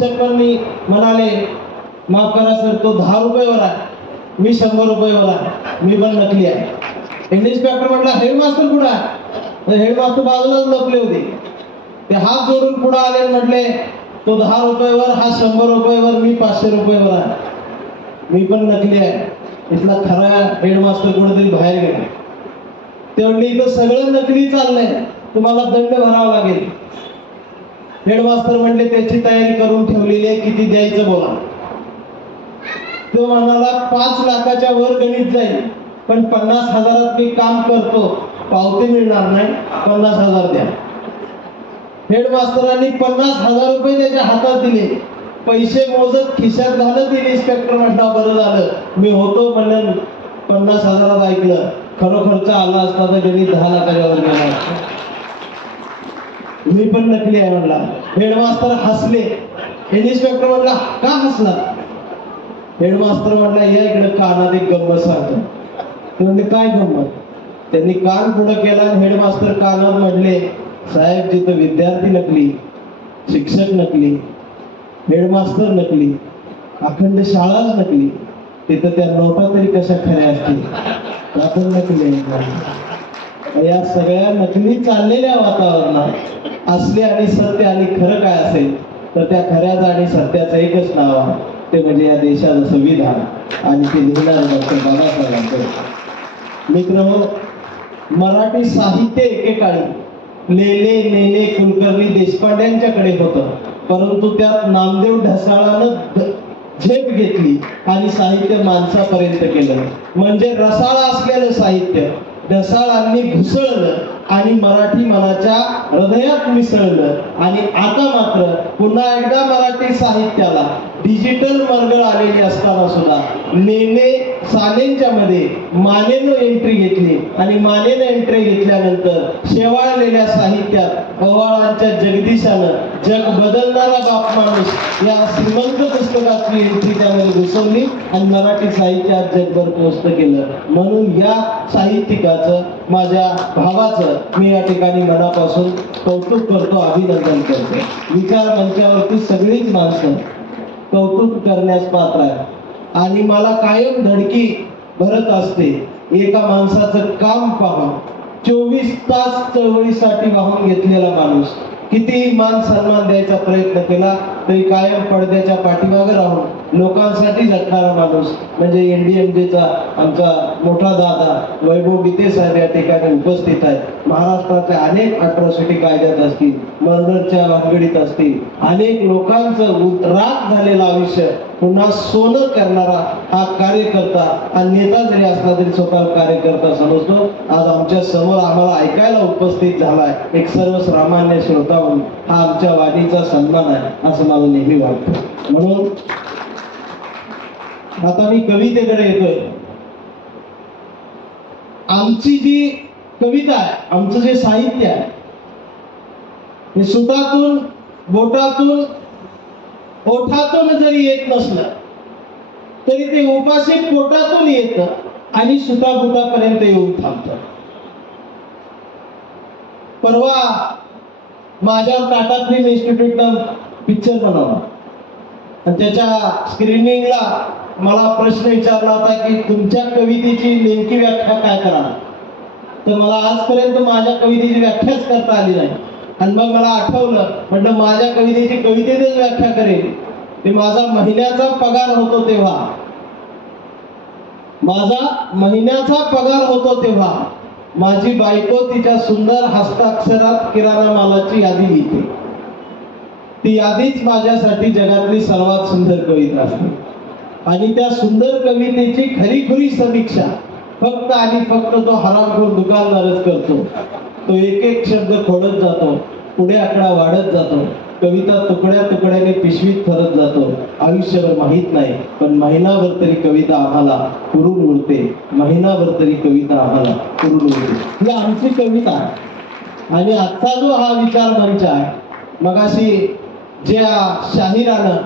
मी म्हणाले माफ करा सर, तो 10 रुपयावर आहे, मी 100 रुपयावर आहे, मी पण नकली आहे. इन्स्पेक्टर म्हटला हेडमास्टर कुठं आहे? हेडमास्टर बाजूलाच लपले होते. ते हात जोडून पुढे आले आणि म्हटले तो 10 रुपयावर, हा 100 रुपयावर, मी 500 रुपयावर आहे, मी पण नकली आहे. इथला खरा हेडमास्टर कुठेतरी बाहेर गेला. ते म्हणले इथं सगळं नकली चाललंय, तुम्हाला दंड भरावा लागेल. हेडमास्टर म्हणले त्याची तयारी करून ठेवलेली आहे, किती द्यायचं बोला. तो म्हणाला 5 लाखाच्या वर गणित जाईल, पण 50,000 मी काम करतो, पावती मिळणार नाही, 50,000 द्या. हेडमास्टरांनी 50,000 रुपये त्याच्या हातात दिले. पैसे मोजत खिशात घालत इन्स्पेक्टर म्हटला बरं झालं मी होतो म्हणून 50,000 ऐकलं, खरोखरचा आला असता तर गणित 10 लाखाच्या वर गेला असता. मी पण नकली आहे म्हणला. हेडमास्टर हसले. इन्स्पेक्टर म्हटला का हसला? हेडमास्टर म्हटला या इकडे कानात एक गंमत सांगतो. ते म्हणले काय गंमत? त्यांनी कान पुढे केला आणि हेडमास्टर कानात म्हटले साहेब जिथं विद्यार्थी नकली, शिक्षक नकली, हेडमास्टर नकली, अखंड शाळाच नकली, तिथं त्या नोटा तरी कशा खऱ्या असतील? आपण नकली आहे. या सगळ्या नकली चाललेल्या वातावरणात असले आणि सत्य आणि खरं काय असेल तर त्या खऱ्याचं आणि सत्याचं एकच नाव आहे, ते म्हणजे या देशाचं संविधान आणि ते लिहिणारे डॉक्टर बाबासाहेब आंबेडकर. मित्रहो, मराठी साहित्य एकेकाळी लेले नेले कुलकर्णी देशपांड्यांच्याकडे होतं, परंतु त्यात नामदेव ढसाळानं झेप घेतली आणि साहित्य माणसापर्यंत केलं. म्हणजे रसाळ असलेलं साहित्य ढसाळांनी घुसळलं आणि मराठी मनाच्या हृदयात मिसळलं. आणि आता मात्र पुन्हा एकदा मराठी साहित्याला डिजिटल मरगळ आलेली असताना सुद्धा नेने सानेंच्या मध्ये मानेनं एंट्री घेतली आणि मानेनं एंट्री घेतल्यानंतर शेवाळलेल्या साहित्यात ओवाळांच्या जगदीशानं जग बदलणारा बाप माणूस या श्रीमंत पुस्तकाची एंट्री त्यामध्ये घुसवली आणि मराठी साहित्यात जगभर पोहोचत केलं. म्हणून या साहित्यिकाचं, माझ्या भावाचं मी या ठिकाणी मनापासून कौतुक करतो, अभिनंदन करतो. विचार मंचावरती सगळीच माणसं कौतुक करण्यास पात्र आहे आणि मला कायम धडकी भरत असते एका माणसाचं काम पाहून. 24 तास चळवळीसाठी वाहून घेतलेला माणूस, कितीही मान सन्मान द्यायचा प्रयत्न केला तरी कायम पडद्याच्या पाठीमागे राहून लोकांसाठी झटणारा माणूस म्हणजे एनडीएमजेचा आमचा मोठा दादा वैभव गीते साहेब या ठिकाणी उपस्थित आहेत. महाराष्ट्रातल्या अनेक अट्रॉसिटी कायद्यात असतील, मर्डरच्या भानगडीत असतील, अनेक लोकांचं राग झालेलं आयुष्य पुन्हा सोनं करणारा हा कार्यकर्ता आणि नेता जरी असला तरी स्वतः कार्यकर्ता समजतो. आज आमच्या समोर आम्हाला ऐकायला उपस्थित झालाय एक सर्वसामान्य श्रोता म्हणून, हा आमच्या वाणीचा सन्मान आहे असं मला नेहमी वाटतं. म्हणून आता मी कवितेकडे येतोय. आमची जी कविता आहे, आमचं जे साहित्य आहे, हे सुतातून, बोटातून, ओठातून जरी येत नसलं तरी ते उपाशी पोटातून येतं आणि सुताबुतापर्यंत येऊन थांबतं. परवा माझ्यावर टाटा फिल्म इन्स्टिट्यूटनं पिक्चर बनवला आणि त्याच्या स्क्रीनिंगला मला प्रश्न विचारला होता की तुमच्या कवितेची नेमकी व्याख्या काय करा. तर मला आजपर्यंत माझ्या कवितेची व्याख्याच करता आली नाही. आणि मग मला आठवलं, म्हटलं माझ्या कवितेची कवितेतच व्याख्या करेल. ते माझा महिन्याचा पगार होतो तेव्हा, माझा महिन्याचा पगार होतो तेव्हा माझी बायको तिच्या सुंदर हस्ताक्षरात किराणा मालाची यादी लिहिते. ती यादीच माझ्यासाठी जगातली सर्वात सुंदर कविता असते. आणि त्या सुंदर कवितेची खरीखुरी समीक्षा फक्त आणि फक्त तो हरामखोर दुकानदारच करतो. तो एक एक शब्द खोडत जातो, पुढे आकडा वाढत जातो, कविता तुकड्या तुकड्याने पिशवीत फरत जातो. आयुष्यभर माहित नाही, पण महिनाभर तरी कविता आम्हाला पुरून उरते, महिनाभर तरी कविता आम्हाला पुरून उरते. ही आमची कविता आहे. आणि आजचा जो हा विचार मंच आहे, मगाशी ज्या शाहिरानं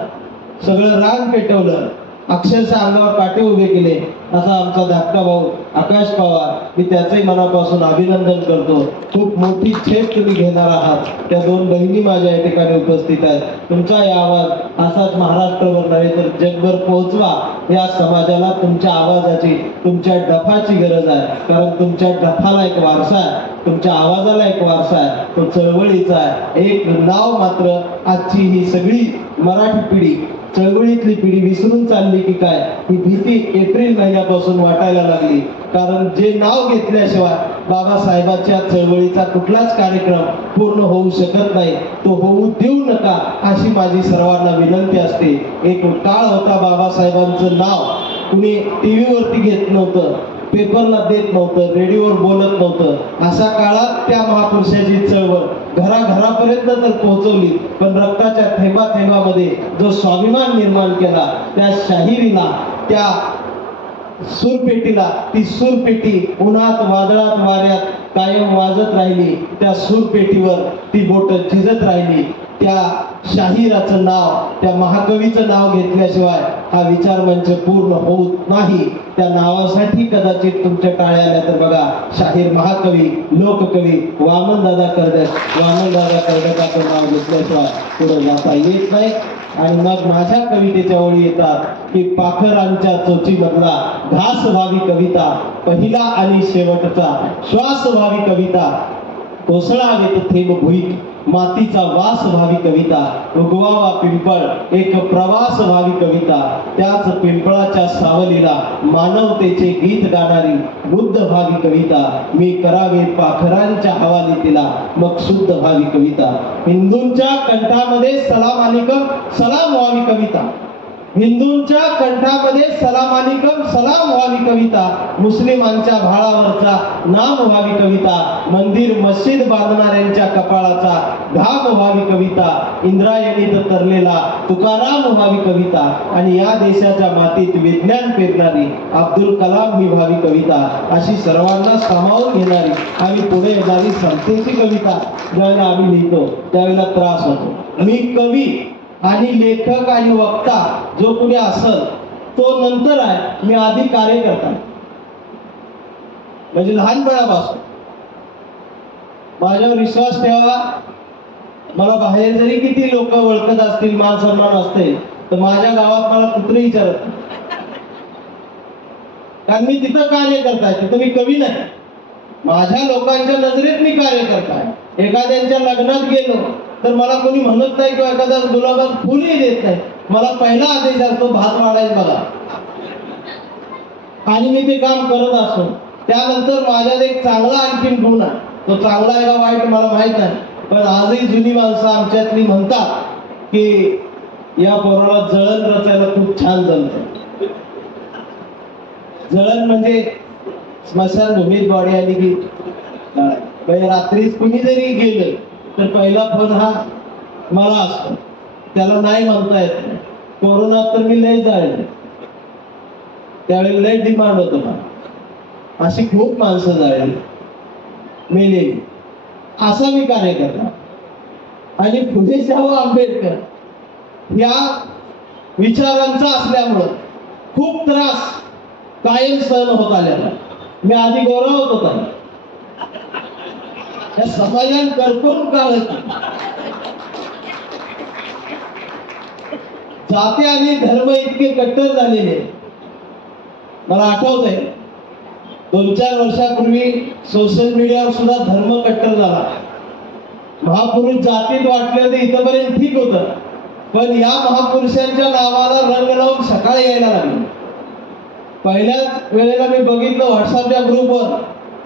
सगळं रान पेटवलं अक्षरशः अंगावर काटे उभे केले. असा आमचा धाकटा भाऊ आकाश पवार, मी त्याचंही मनापासून अभिनंदन करतो. खूप मोठी झेप तुम्ही घेणार आहात. त्या दोन बहिणी माझ्या या ठिकाणी उपस्थित आहेत. तुमचा या आवाज असाच महाराष्ट्रभर नव्हे तर जगभर पोहोचवा. या समाजाला तुमच्या आवाजाची, तुमच्या डफाची गरज आहे. कारण तुमच्या डफाला एक वारसा आहे, तुमच्या आवाजाला एक वारसा आहे, तो चळवळीचा आहे. एक नाव मात्र आजची ही सगळी मराठी पिढी, चळवळीतली पिढी विसरून चालली की काय, ही भीती एप्रिल महिन्यापासून वाटायला लागली. कारण जे नाव घेतल्याशिवाय बाबासाहेबांच्या चळवळीचा कुठलाच कार्यक्रम पूर्ण होऊ शकत नाही. तो होऊ देऊ नका अशी माझी सर्वांना विनंती असते. एक काळ होता बाबासाहेबांचं नाव कुणी टीव्हीवरती घेत नव्हतं, पेपरला देत नव्हतं, रेडिओवर बोलत नव्हतं. अशा काळात त्या महापुरुषाची चळवळ घराघरापर्यंत तर पोहोचवली, पण रक्ताच्या थेंबा थेंबामध्ये जो स्वाभिमान निर्माण केला, त्या शाहिरीला, त्या सूरपेटीला, ती सूरपेटी उन्हात वादळात वाऱ्यात कायम वाजत राहिली. त्या सूरपेटीवर ती बोट झिजत राहिली. त्या शाहिराचं नाव, त्या महाकवीचं नाव घेतल्याशिवाय हा विचार मंच पूर्ण होत नाही. त्या नावासाठी कदाचित तुमच्या टाळ्या आल्या तर बघा, शाहीर महाकवी, लोककवी वामनदादा कर्डकाचं नाव घेतल्याशिवाय पुढे जाता येत नाही. आणि मग माझ्या कवितेच्या ओळी येतात की पाखरांच्या चोचीमधला घास व्हावी कविता, पहिला आणि शेवटचा श्वास व्हावी कविता, कोसळावेत थेंब भुईत, मातीचा वास व्हावी कविता, उगवावा पिंपळ एक प्रवास व्हावी कविता, त्याच पिंपळाच्या सावलीला मानवतेचे गीत गाणारी बुद्ध व्हावी कविता, मी करावे पाखरांच्या हवाली तिला मग शुद्ध व्हावी कविता, हिंदूंच्या कंठामध्ये सलाम अलिकम सलाम व्हावी कविता, हिंदूंच्या कंठामध्ये सलाम अलिकम सलाम व्हावी कविता, मुस्लिमांच्या भाळावरचा नाम व्हावी कविता, मंदिर मस्जिद बांधणाऱ्यांच्या कपाळाचा घाम व्हावी कविता, इंद्रायणीत तरलेला तुकाराम व्हावी कविता, आणि या देशाच्या मातीत विज्ञान पेरणारी अब्दुल कलाम ही व्हावी कविता. अशी सर्वांना सामावून घेणारी आणि पुढे येणारी संस्थेची कविता ज्यावेळेला आम्ही लिहितो त्यावेळेला त्रास होतो. मी कवी आणि लेखक आणि वक्ता जो कुणी असल तो नंतर आहे, मी आधी कार्यकर्ता. म्हणजे लहानपणापासून माझ्यावर विश्वास ठेवा. मला बाहेर जरी किती लोक ओळखत असतील, मान सन्मान असते, तर माझ्या गावात मला कुत्रे विचारत नाही. कारण मी तिथं कार्यकर्ता आहे, तिथं मी कवी नाही. माझ्या लोकांच्या नजरेत मी कार्यकर्ता आहे. एखाद्यांच्या लग्नात गेलो तर मला कोणी म्हणत नाही किंवा एखाद्या गुलाबात फुलही देत नाही. मला पहिला आदेश असतो भात वाढायचा बघा, आणि मी ते काम करत असतो. त्यानंतर माझ्यात एक चांगला आणखीन गुण आहे. तो चांगला आहे का वाईट मला माहित नाही, पण आजही जुनी माणसं आमच्यातली म्हणतात की या पोराला जळण रचायला खूप छान जमतं. जळण म्हणजे स्मशानभूमीत बॉडी आली की रात्री कुणी जरी गेलं तर पहिला फोन हा मला असतो. त्याला नाही म्हणता येत नाही. कोरोनात तर मी लय जाळले, त्यावेळी लय डिमांड होतो मला. अशी खूप माणसं जाळली, मेलेली. असा मी कार्य करणार. आणि फुले शाहू आंबेडकर या विचारांचा असल्यामुळं खूप त्रास कायम सहन होत आलेला. मी आधी गौरवत होता, या समाजात करकून काळ जाती आणि धर्म इतके कट्टर झालेले. मला आठवत आहे 2-4 वर्षापूर्वी सोशल मीडियावर सुद्धा धर्म कट्टर झाला. महापुरुष जातीत वाटले होते इथपर्यंत ठीक होतं, पण या महापुरुषांच्या नावाला रंग लावून सकाळी यायला लागले. पहिल्याच वेळेला मी बघितलं व्हॉट्सअपच्या ग्रुपवर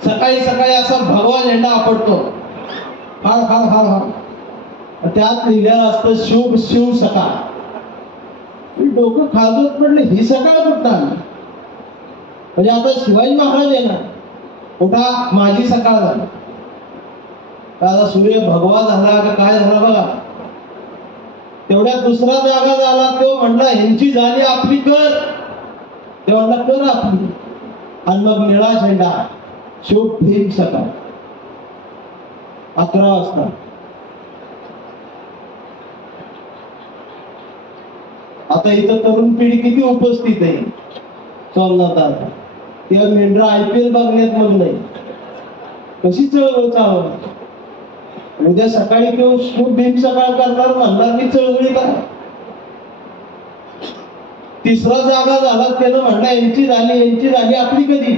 सकाळी सकाळी असा भगवा झेंडा आपटतो, हाड हाड हाड हाड, त्यात लिहिलेलं असतं शुभ शिव सकाळ. डोकं खाजत पडले, ही सकाळ कुठं? म्हणजे आता शिवाजी महाराज आहे ना, उठा माझी सकाळ झाली. आता सूर्य भगवा झाला का काय झाला बघा. तेवढ्यात दुसरा जागा झाला, तो म्हणला ह्यांची झाली आपली कर. ते म्हणला कर आपली. आणि मग निळा झेंडा शुभ भीम सकाळ 11 वाजता. आता आता इथं तरुण पिढी किती उपस्थित आहे सोमनाथ दादा, त्या मेंढर IPL बघण्यात मग नाही, कशी चळवळ चालवणार? उद्या सकाळी तो खूप भीम सकाळ करणार, म्हणणार मी चळवळीत आहे. तिसरा जागा झाला, त्यानं म्हणला यांची झाली आपली कधी?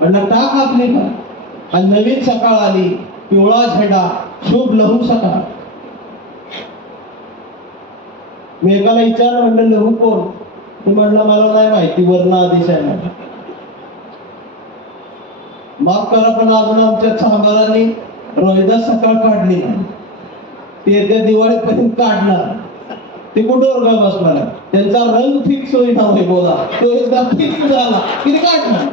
म्हणला टाक आपली का. आणि नवीन सकाळ आली, पिवळा झेंडा, शुभ लहू सकाळ. मी एकाला विचारलं, म्हणलं लहू कोण? तो म्हणला मला नाही माहिती, वर्ण आदेश आहे. माफ करा पण अजून आमच्या चांभारांनी रोहिदास सकाळ काढली नाही, ते येत्या दिवाळीपर्यंत काढणार. ते कुठं का बसणार? त्यांचा रंग फिक्स होईना होय, बोला तो एकदा फिक्स झाला किती काढणार.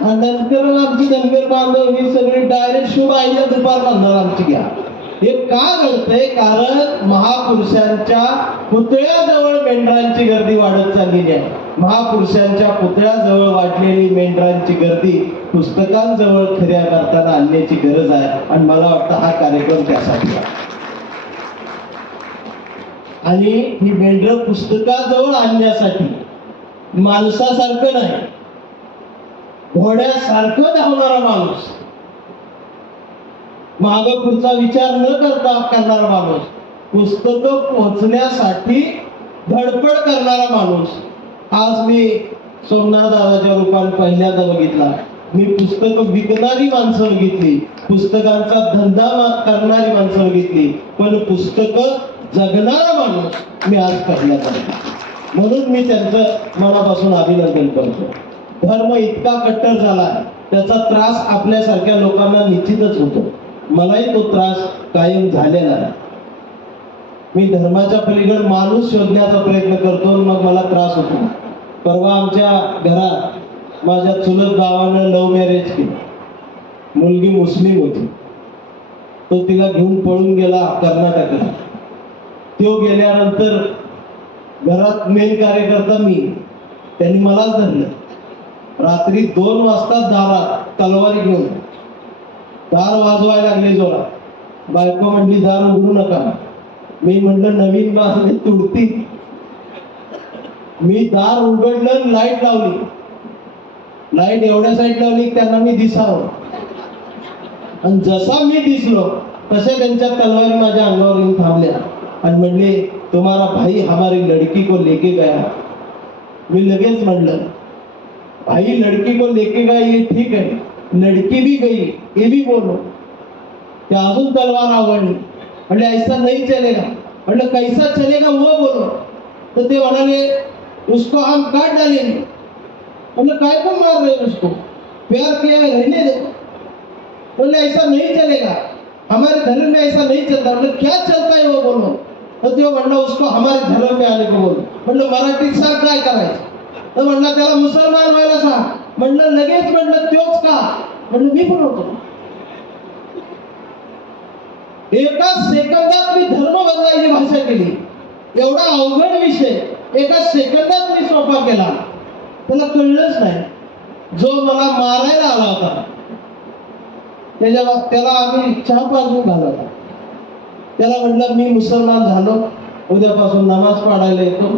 आणि नंतर आमची धनगर बांधव ही सगळी डायरेक्ट शुभ आईला दुपार बांधणार आमची घ्या. हे का घडतंय? कारण महापुरुषांच्या पुतळ्याजवळ मेंढरांची गर्दी वाढत चाललेली आहे. महापुरुषांच्या पुतळ्याजवळ वाढलेली मेंढरांची गर्दी पुस्तकांजवळ खऱ्या करताना आणण्याची गरज आहे. आणि मला वाटतं हा कार्यक्रम त्यासाठी आहे. आणि ही मेंढर पुस्तकाजवळ आणण्यासाठी माणसासारखं नाही, घोड्यासारखं धावणारा माणूस, माग पुढचा विचार न करता करणारा माणूस, पुस्तकं पोहोचण्यासाठी धडपड करणारा माणूस. आज मी सोमनाथ दादाच्या रूपाने पहिल्यांदा बघितला. मी पुस्तकं विकणारी माणसं बघितली, पुस्तकांचा धंदा करणारी माणसं बघितली, पण पुस्तकं जगणारा माणूस मी आज पहिल्यांदा बघितला. म्हणून मी त्यांचं मनापासून अभिनंदन करतो. धर्म इतका कट्टर झाला, त्याचा त्रास आपल्यासारख्या लोकांना निश्चितच होतो. मलाही तो त्रास कायम झालेला आहे. मी धर्माच्या पलीकडे माणूस शोधण्याचा प्रयत्न करतो, मग मला त्रास होतो. परवा आमच्या घरात माझ्या चुलत भावानं लव्ह मॅरेज केलं. मुलगी मुस्लिम होती, तो तिला घेऊन पळून गेला कर्नाटकात. तो गेल्यानंतर घरात मेन कार्यकर्ता मी, त्यांनी मलाच धरलं. रात्री 2 वाजता दारात तलवारी घेऊन दार वाजवायला लागले जोरात. बायको म्हणली दार उघडू नका. मी म्हणलं नवीन बाजूने तुडती. मी दार उघडलं, लाईट लावली. लाईट एवढ्या साईड लावली त्यांना मी दिसावं, आणि जसा मी दिसलो तसे त्यांच्या तलवारी माझ्या अंगावर येऊन थांबल्या आणि म्हणले तुम्हारा भाई हमारी लड़की को लेके गया. मी लगेच म्हणलं भाई लड़की को लेके गया ये ठीक है, लड़की भी गई ये भी बोलो. ते अजून तलवार आवडली. म्हणले ऐसा नहीं चलेगा. म्हणलं कैसा चलेगा वो बोलो. तर ते म्हणाले उसको हम काट डालेंगे. म्हणलं काय पण मार रहे उसको, प्यार किया है रहने दो. बोले ऐसा नहीं चलेगा, हमारे धर्म में ऐसा नहीं चलता. मतलब क्या चलता है वो बोलो. तर ते म्हणलं उसको हमारे धर्म में आने को बोलो. म्हणलं मराठीत सांग काय करायचं. तर म्हणलं त्याला मुसलमान व्हायला सांग. म्हणलं लगेच म्हणलं त्योच का. म्हणलं मी पण होतो. एका सेकंदात मी धर्म बदलायची भाषा केली. एवढा अवघड विषय एका सेकंदात मी सोपा केला. त्याला कळलंच नाही. जो मला मारायला आला होता त्याला आम्ही चहा पाजून घालवला. त्याला म्हटलं मी मुसलमान झालो, उद्यापासून नमाज पाडायला येतो,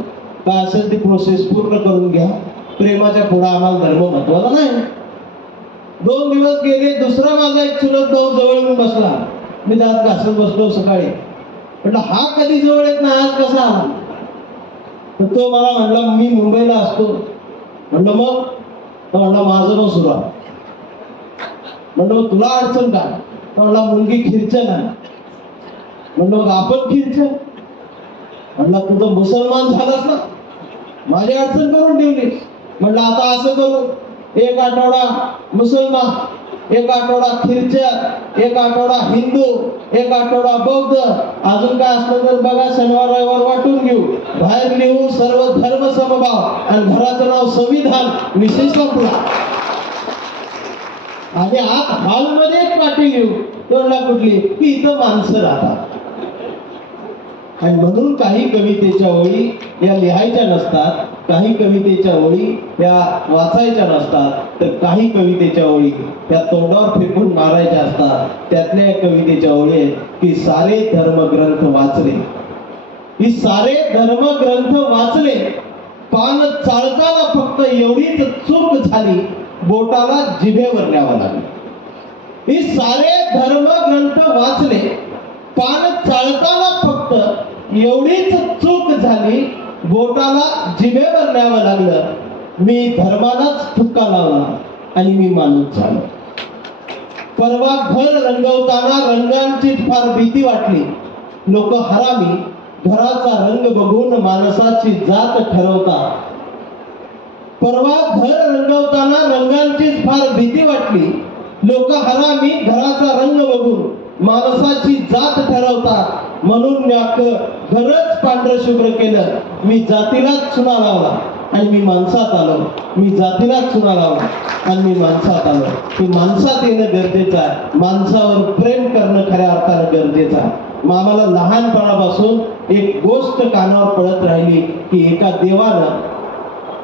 काय असेल ती प्रोसेस पूर्ण करून घ्या. प्रेमाच्या पुढे आम्हाला धर्म महत्वाचा नाही. 2 दिवस गेले. दुसरा माझा एक चुलत भाऊ जवळ येऊन बसला. मी दात घासत बसलो सकाळी. म्हटलं हा कधी जवळ येत नाही, आज कसा आला. तर तो मला म्हणला मी मुंबईला असतो. म्हणलं मग. तो म्हणला माझं मग सुरू आहे. म्हणलं मग तुला अडचण काय. तो म्हणला मुलगी खिरचन आहे. म्हणलं मग आपण खिरचन. म्हणला तू तर मुसलमान झालास ना, माझी अडचण करून ठेवलीस. म्हणलं आता असं करू, 1 आठवडा मुसलमान, 1 आठवडा ख्रिश्चन, 1 आठवडा हिंदू, 1 आठवडा बौद्ध, अजून काय असलं तर बघा शनिवार रविवार वाटून घेऊ. बाहेर लिहू सर्व धर्म समभाव आणि घराचं नाव संविधान विशेष संपला. आणि आत हॉलमध्ये एक पाटी लिहू. तोंडला कुठली की इथं माणसं राहतात. आणि म्हणून काही कवितेच्या ओळी या लिहायच्या नसतात, काही कवितेच्या ओळी या वाचायच्या नसतात, तर काही कवितेच्या ओळी त्या तोंडावर फेकून मारायच्या असतात. त्यातल्या कवितेच्या ओळी आहेत की सारे धर्मग्रंथ वाचले ही सारे धर्मग्रंथ वाचले, पान चाळताना फक्त एवढीच चूक झाली, बोटाला जिभेवर न्यावं लागलं. ही सारे धर्मग्रंथ वाचले, पान चाळताना फक्त एवढीच चूक झाली, बोटाला जिभेवर न्यावं लागलं. मी धर्मालाच ठुका लावला आणि मी माणूस झालो. परवा घर रंगवताना रंगांची फार भीती वाटली. लोक हरामी घराचा रंग बघून माणसाची जात ठरवतात. परवा घर रंगवताना रंगांची फार भीती वाटली. लोक हरामी घराचा रंग बघून माणसाची जात ठरवतात. म्हणून घरच पांढरं शुभ्र केलं. मी जातीलाच चुना लावला आणि मी माणसात आलो. मी जातीलाच चुना लावला आणि मी माणसात आलो. की माणसात येणं गरजेचं आहे. माणसावर प्रेम करणं खऱ्या अर्थानं गरजेचं आहे. आम्हाला लहानपणापासून एक गोष्ट कानावर पडत राहिली की एका देवानं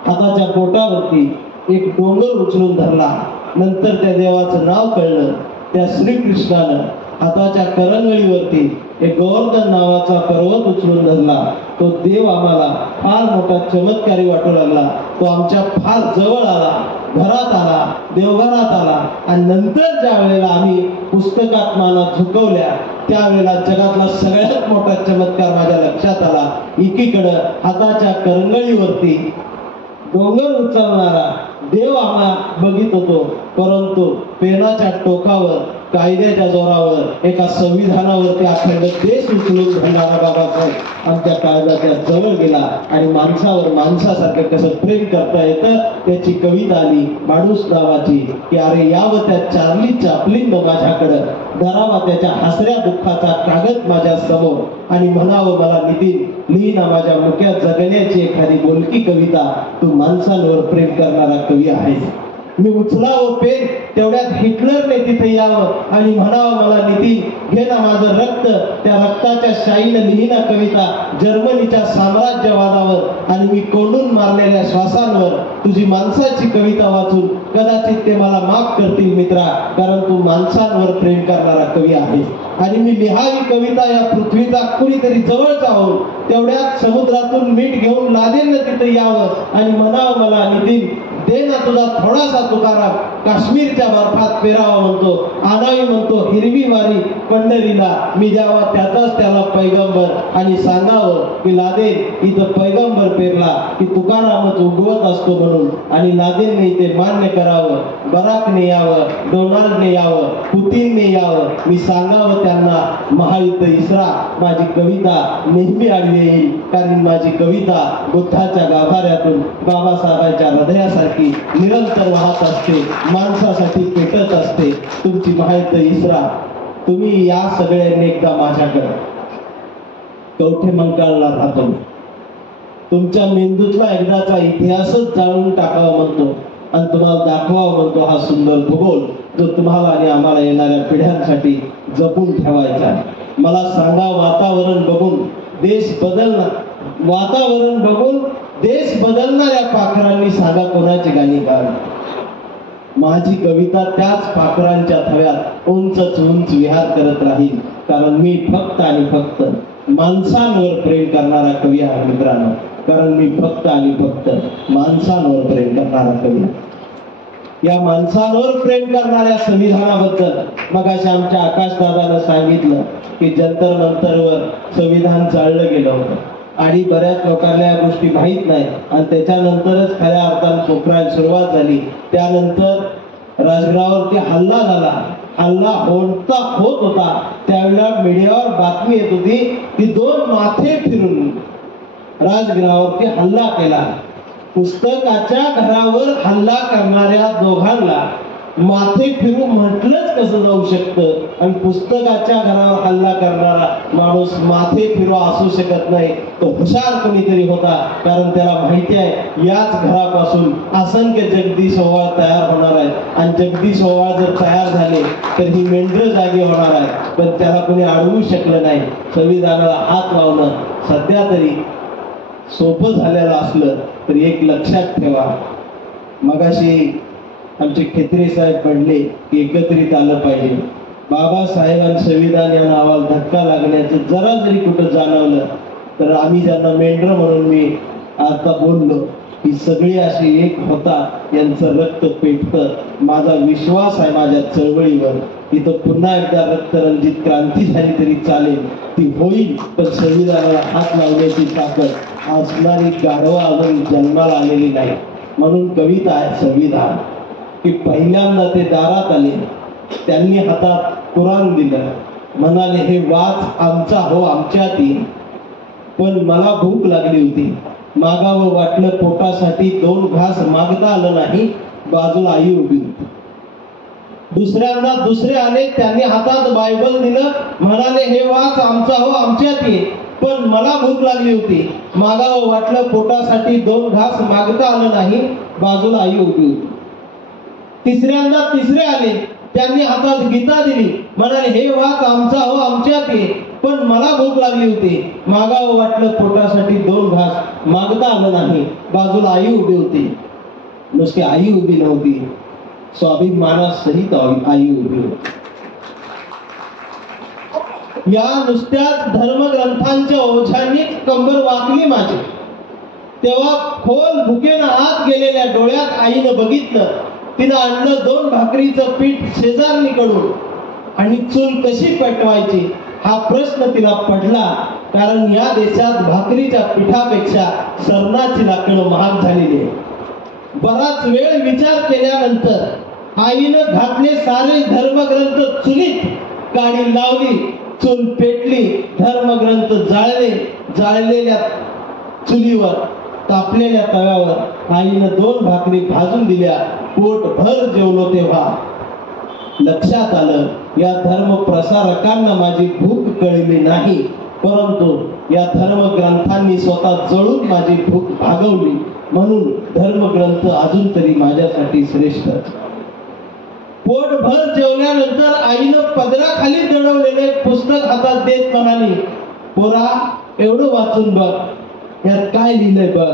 हाताच्या बोटावरती एक डोंगर उचलून धरला. नंतर त्या देवाचं नाव कळलं. त्या श्रीकृष्णानं हाताच्या करंगळीवरती एक गोवर्धन नावाचा पर्वत उचलून धरला. तो देव आम्हाला फार मोठा चमत्कारी वाटू लागला. तो आमच्या फार जवळ आला, घरात आला, देवघरात आला. आणि नंतर ज्या वेळेला आम्ही पुस्तकात माना झुकवल्या त्यावेळेला जगातला सगळ्यात मोठा चमत्कार माझ्या लक्षात आला. एकीकडं हाताच्या करंगळीवरती डोंगर उचलणारा देव आम्हा बघित होतो, परंतु पेनाच्या टोकावर कायद्याच्या जोरावर एका संविधानावरती अखंड देश उचलून धरणारा बाबासाहेब आमच्या काळजाच्या जवळ गेला. आणि माणसावर माणसासारखं कसं प्रेम करता येतं त्याची कविता आली माणूस नावाची. की अरे यावं त्या चार्ली चॅप्लिन माझ्याकडं, धरावा त्याच्या हसऱ्या दुःखाचा कागद माझ्या समोर आणि म्हणावं मला नितीन लिहिना माझ्या मुक्यात जगण्याची एखादी बोलकी कविता. तू माणसांवर प्रेम करणारा कवी आहेस. मी उचलावं पेन तेवढ्यात हिटलरने तिथे यावं आणि म्हणावं मला नितीन घे ना माझं रक्त, त्या रक्ताच्या शाईनं लिहिना कविता जर्मनीच्या साम्राज्यवादावर आणि मी कोंडून मारलेल्या श्वासांवर. तुझी माणसाची कविता वाचून कदाचित ते मला माफ करतील मित्रा, कारण तू माणसांवर प्रेम करणारा कवी आहेस. आणि मी लिहावी कविता या पृथ्वीचा कुणीतरी जवळ जाऊन तेवढ्यात समुद्रातून मीठ घेऊन लादेनं तिथे यावं आणि म्हणावं मला नितीन दे ना तुझा थोडासा तुकाराम, काश्मीरच्या बर्फात पेरावा म्हणतो, आणावी म्हणतो हिरवी वारी पंढरीला. मी द्यावा त्याचाच त्याला पैगंबर आणि सांगावं की लादेन इथं पैगंबर पेरला की तुकारामच उगवत असतो म्हणून. आणि लादेनने ते मान्य करावं, बराकने यावं, डोनाल्डने यावं, पुतीनने यावं. मी सांगावं त्यांना महायुद्ध इसरा. माझी कविता नेहमी आडवी येईल, कारण माझी कविता बुद्धाच्या गाभाऱ्यातून बाबासाहेबांच्या हृदयासारखी निरंतर वाहत असते, माणसासाठी पेटत असते. तुमची महायुद्ध इसरा. तुम्ही या सगळ्यांनी एकदा माझ्याकडे कवठे मंकाळला राहतो. तुमच्या मेंदूतला एकदाचा इतिहासच जाणून टाकावा म्हणतो आणि तुम्हाला दाखवावा म्हणतो हा सुंदर भूगोल जो तुम्हाला आणि आम्हाला येणाऱ्या पिढ्यांसाठी जपून ठेवायचा आहे. मला सांगा वातावरण बघून देश बदलणार, वातावरण बघून देश बदलणाऱ्या पाखरांनी सांगा कोणाची गाणी गावी. माझी कविता त्याच पाखरांच्या थव्यात उंचच उंच विहार करत राहील, कारण मी फक्त आणि फक्त माणसांवर प्रेम करणारा कवी आहे मित्रांनो. कारण मी फक्त आणि फक्त माणसांवर प्रेम करणारा कवी. या माणसांवर प्रेम करणाऱ्या संविधानाबद्दल मगाशी आमच्या आकाशदादानं सांगितलं की जंतर मंतरवर संविधान चाललं गेलं होतं आणि बऱ्याच लोकांना या गोष्टी माहीत नाही. आणि त्याच्यानंतरच खऱ्या अर्थानं पोखरायला सुरुवात झाली. त्यानंतर राजगृहावरती हल्ला झाला. हल्ला होत होता त्यावेळेला मीडियावर बातमी येत होती की 2 माथे फिरून राजगृहावरती हल्ला केला. पुस्तकाच्या घरावर हल्ला करणाऱ्या दोघांना माथे फिरू म्हटलंच कसं जाऊ शकतं. आणि पुस्तकाच्या घरावर हल्ला करणारा माणूस माथे फिरू असू शकत नाही. तो हुशार कोणीतरी होता, कारण त्याला माहिती आहे याच घरापासून असंख्य जगदीश ओवाळ तयार होणार आहेत आणि जगदीश ओवाळ जर तयार झाले तर ही मेंढरं जागी होणार आहे. पण त्याला कोणी अडवू शकलं नाही. संविधानाला हात लावणं सध्या तरी सोपं झालेलं असलं तरी एक लक्षात ठेवा, मगाशी आमचे खेत्रे साहेब म्हणले की एकत्रित आलं पाहिजे. बाबासाहेब आणि संविधान या नावाला धक्का लागण्याचं जरा जरी कुठं जाणवलं तर आम्ही ज्यांना मेंढर म्हणून मी आता बोललो, ही सगळी अशी एक होतात, यांचं रक्त पेटतं. माझा विश्वास आहे माझ्या चळवळीवर, इथं पुन्हा एकदा रक्तरंजित क्रांती झाली तरी चालेल, ती होईल. पण संविधानाला हात लावण्याची ताकद असणारी गाढवा अजून जन्माला आलेली नाही. म्हणून कविता आहे संविधान, की पहिल्यांदा ते दारात आले, त्यांनी हातात कुराण दिलं, म्हणाले हे वाच आमचा हो आमच्यात येईल. पण मला भूक लागली होती, मागावं वाटलं पोटासाठी, 2 घास मागता आलं नाही, बाजूला आई उभी होती. दुसऱ्यांदा दुसरे आले, त्यांनी हातात बायबल दिलं, म्हणाले हे वाच आमचा हो आमच्यात ये. पण मला भूक लागली होती, मागावं वाटलं पोटासाठी, 2 घास मागता आलं नाही, बाजूला आई उभी होती. तिसऱ्यांदा तिसरे आले, त्यांनी हातात गीता दिली, म्हणाले हे वाच आमचा हो आमच्यात ये. पण मला भूक लागली होती, मागावं वाटलं पोटासाठी, 2 घास मागता आलं नाही, बाजूला आई उभी होती. नुसती आई उभी नव्हती, स्वाभिमानासहित आई उभी होती. या नुसत्याच धर्मग्रंथांच्या ओझ्यांनी कंबर वाकली माझी. तेव्हा खोल भुकेनं आत गेलेल्या डोळ्यात आईनं बघितलं. तिनं आणलं 2 भाकरीचं पीठ शेजारणीकडून आणि चूल कशी पेटवायची हा प्रश्न तिला पडला. कारण या देशात भाकरीच्या पिठापेक्षा सरणाची लाकडं महाग झालेली आहे. बराच वेळ विचार केल्यानंतर आईनं घातले सारे धर्मग्रंथ चुलीत, काडी लावली, चूल पेटली, धर्मग्रंथ जाळले. जाळलेल्या चुलीवर, तापलेल्या तव्यावर आईनं 2 भाकरी भाजून दिल्या. पोटभर जेवलो तेव्हा लक्षात आलं, या धर्म प्रसारकांना माझी भूक कळली नाही, परंतु या धर्मग्रंथांनी स्वतः जळून माझी भूक भागवली. म्हणून धर्मग्रंथ अजून तरी माझ्यासाठी श्रेष्ठ. पोटभर जेवल्यानंतर आईनं पदराखाली दडवलेले पुस्तक हातात देत म्हणाली, पोरा एवढं वाचून बघ, यात काय लिहिलंय बघ.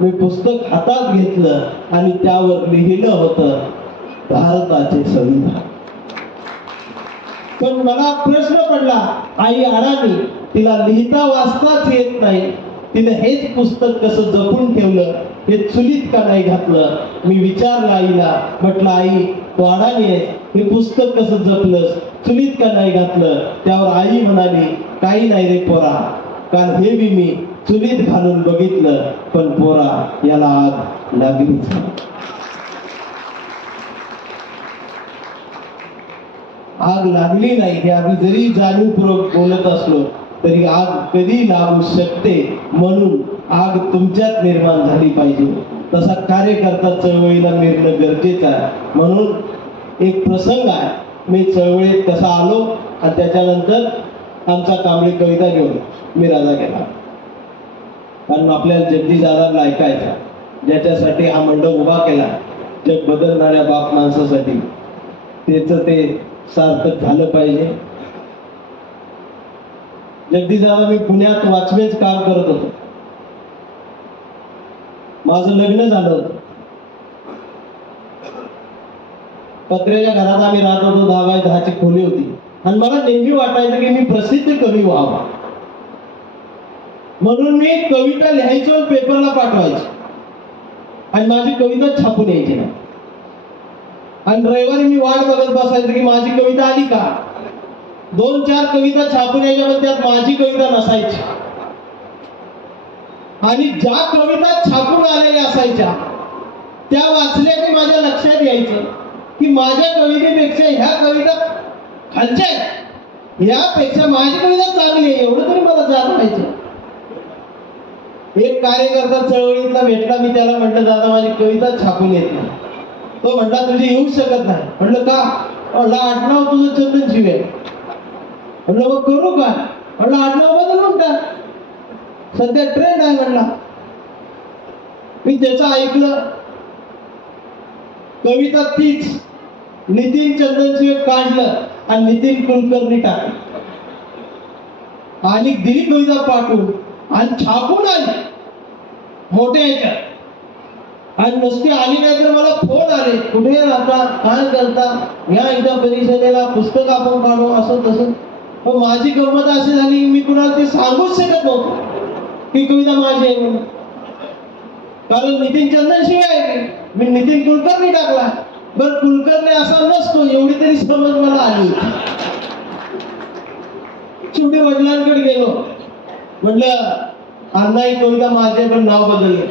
मी पुस्तक हातात घेतलं आणि त्यावर लिहिलं होतं भारताचे संविधान. पण मला प्रश्न पडला, आई अडाणी, तिला लिहिता वाचताच येत नाही, तिने हेच पुस्तक कसं जपून ठेवलं, हे चुलीत का नाही घातलं. मी विचारलं आईला, म्हटलं आई तू अडाणी आहे, हे पुस्तक कसं जपलंस, चुलीत का नाही घातलं. त्यावर आई म्हणाली, काही नाही रे पोरा, काल हे बी मी चुलीत घालून बघितलं, पण पोरा याला आग लागलीच. आग लागली नाही हे आम्ही जरी जाणीवपूर्वक बोलत असलो तरी आग कधी लागू शकते, म्हणून आग तुमच्यात निर्माण झाली पाहिजे. तसा कार्यकर्ता चळवळीला मिळणं गरजेचं आहे. म्हणून एक प्रसंग आहे, मी चळवळीत कसा आलो आणि त्याच्यानंतर आमचा कांबळी कविता घेऊन मी राजा गेला. कारण आपल्याला जगदीश दादांना ऐकायचा, ज्याच्यासाठी हा मंडप उभा केला, जग बदलणाऱ्या बाप माणसासाठी, त्याच ते सार्थक झालं पाहिजे. जगदीश दादा, मी पुण्यात वॉचमॅनचं काम करत होतो. माझं लग्न झालं होतं. पत्र्याच्या घरात आम्ही राहत होतो, 10 बाय 10ची खोली होती. आणि मला नेहमी वाटायचं की मी प्रसिद्ध कवी व्हावा, म्हणून मी कविता लिहायचो, पेपरला पाठवायची आणि माझी कविता छापून यायची नाही. आणि रविवारी मी वाट बघत बसायचं की माझी कविता आली का. 2-4 कविता छापून यायच्या, पण त्यात माझी कविता नसायची. आणि ज्या कविता छापून आलेल्या असायच्या त्या वाचल्या की माझ्या लक्षात यायचं की माझ्या कवितेपेक्षा ह्या कविता खालच्या आहेत, यापेक्षा माझी कविता चांगली आहे, एवढं तरी मला जाणवायचं. एक कार्यकर्ता चळवळीतला भेटला, मी त्याला म्हटलं, दादा माझी कविता छापून येत नाही. तो म्हटला तुझी येऊ शकत नाही. म्हटलं का. म्हटलं आडनाव तुझं चंदनशिव आहे. म्हटलं मग करू का. म्हटलं आडनाव बदलून टाक, सध्या ट्रेंड आहे म्हणला. मी त्याचं ऐकलं. कविता तीच नितीन चंदनशिव काढलं आणि नितीन कुलकर्णी टाकलं आणि दिली कविता पाठवून आणि छापून आली मोठ्या ह्याच्यात. आणि नुसती आली नाही तर मला फोन आले, कुठे राहता, काय करता, या एकदा परिषदेला पुस्तक आपण काढू, असं तसं. पण माझी गंमत अशी झाली, मी कुणाला ते सांगूच शकत नव्हतो. ही कविता माझी आहे म्हणून. कारण नितीन चंदनशिवाय आहे मी नितीन कुलकर्णी टाकला. बरं कुलकर्णी असा नसतो एवढी तरी समज मला आली. शेवटी वडिलांकडे गेलो, म्हटलं अण्णा ही कविता माझी पण नाव बदलले.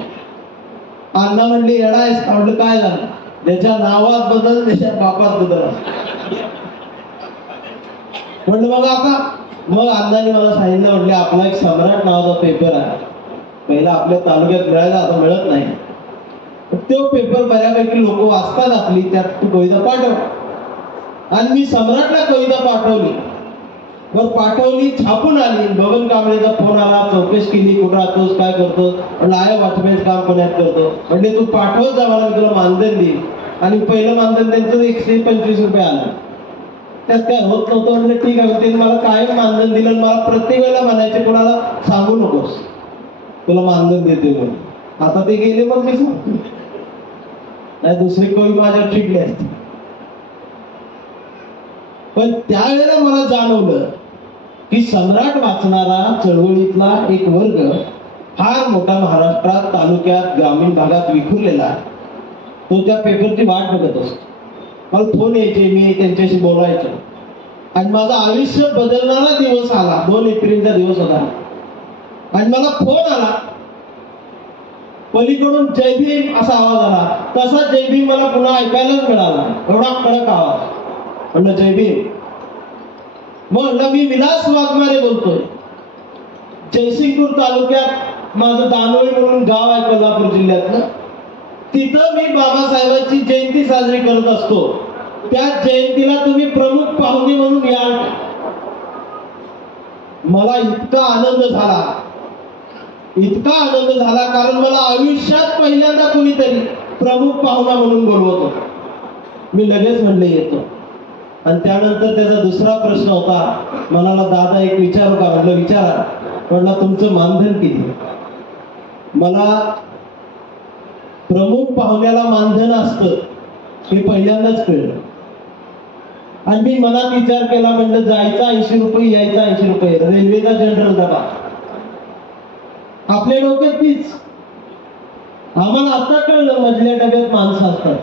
अण्णा म्हणले येडा आहेस. म्हटलं काय झालं? ज्याच्या नावात बदल त्याच्या बापात बदल. म्हटलं मग आता मग अण्णाने मला सांगितलं, म्हटले आपला एक सम्राट नावाचा पेपर आहे, पहिला आपल्या तालुक्यात मिळायला, आता मिळत नाही. तो पेपर बऱ्यापैकी लोक वाचतात आपली, त्यात तू कविता पाठव. आणि मी सम्राटला कविता पाठवली. वर पाठवली, छापून आली. बबन कांबळेचा फोन आला, चौकशी केली, कुठं राहतोस, काय करतोस? म्हणलं आहे वॉचमॅन काम पुण्यात करतो. म्हणजे तू पाठवत जा मला, मी तुला मानधन देईन. आणि पहिलं मानधन त्यांचं 125 रुपये आलं. त्यात काय होत नव्हतं. म्हणजे ठीक आहे, त्यांनी मला कायम मानधन दिलं. मला प्रत्येक वेळेला म्हणायचे कोणाला सांगू नकोस तुला मानधन देते म्हणून. आता ते गेले मग मी सांगतो, नाही दुसरे कवी माझ्यावर चिडले असते. पण त्यावेळेला मला जाणवलं की सम्राट वाचणारा चळवळीतला एक वर्ग फार मोठा महाराष्ट्रात, तालुक्यात, ग्रामीण भागात विखुरलेला आहे. तो त्या पेपरची वाट बघत असतो. मला फोन यायचे, मी त्यांच्याशी बोलायचो. आणि माझं आयुष्य बदलणारा दिवस आला. 2 एप्रिलचा दिवस होता. आणि मला फोन आला, पलीकडून जय भीम असा आवाज आला. तसा जय भीम मला पुन्हा ऐकायलाच मिळाला. एवढा कडक आवाज. म्हणलं जय भीम. म्हणलं मी विलास वाघमारे बोलतोय. जयसिंगपूर तालुक्यात माझं दानोळी म्हणून गाव आहे कोल्हापूर जिल्ह्यातलं. तिथं मी बाबासाहेबांची जयंती साजरी करत असतो. त्या जयंतीला तुम्ही प्रमुख पाहुणे म्हणून याल. मला इतका आनंद झाला, इतका आनंद झाला, कारण मला आयुष्यात पहिल्यांदा कुणीतरी प्रमुख पाहुणा म्हणून बोलवतो. मी लगेच म्हणले येतो. आणि त्यानंतर त्याचा दुसरा प्रश्न होता, म्हणाला दादा एक विचारू का? म्हटलं विचारा. म्हटलं तुमचं मानधन किती? मला प्रमुख पाहुण्याला मानधन असतं हे पहिल्यांदाच कळलं. आणि मी मनात विचार केला, म्हटलं जायचा 80 रुपये, यायचा 80 रुपये, रेल्वेचा जनरल डबा. आपल्या डोक्यात तीच. आम्हाला आता कळलं मधल्या डब्यात माणसं असतात.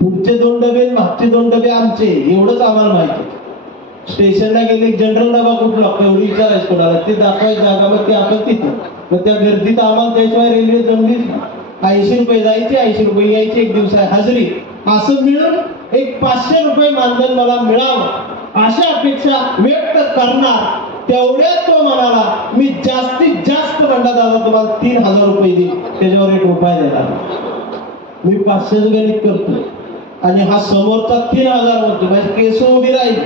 पुढचे 2 डबे, मागचे 2 डबे आमचे, एवढंच आम्हाला माहिती. स्टेशनला गेले जनरल डबा कुठं लागतो एवढी विचारायचं कोणाला, ते दाखवायची जागा, मग ते आपण तिथं. मग त्या गर्दीत आम्हाला त्याशिवाय रेल्वे जमलीच. 80 रुपये जायचे, 80 रुपये यायचे, एक दिवसा हजरी. असं मिळून एक 500 रुपये मानधन मला मिळावं अशा अपेक्षा व्यक्त करणार. तेवढ्यात तो म्हणाला, मी जास्तीत जास्त म्हणला दादा तुम्हाला 3000 रुपये देईन, त्याच्यावर 1 रुपया देणार. मी 500 गणित करतो आणि हा समोरचा 3000 म्हणतो. माझी केस उभी राहील.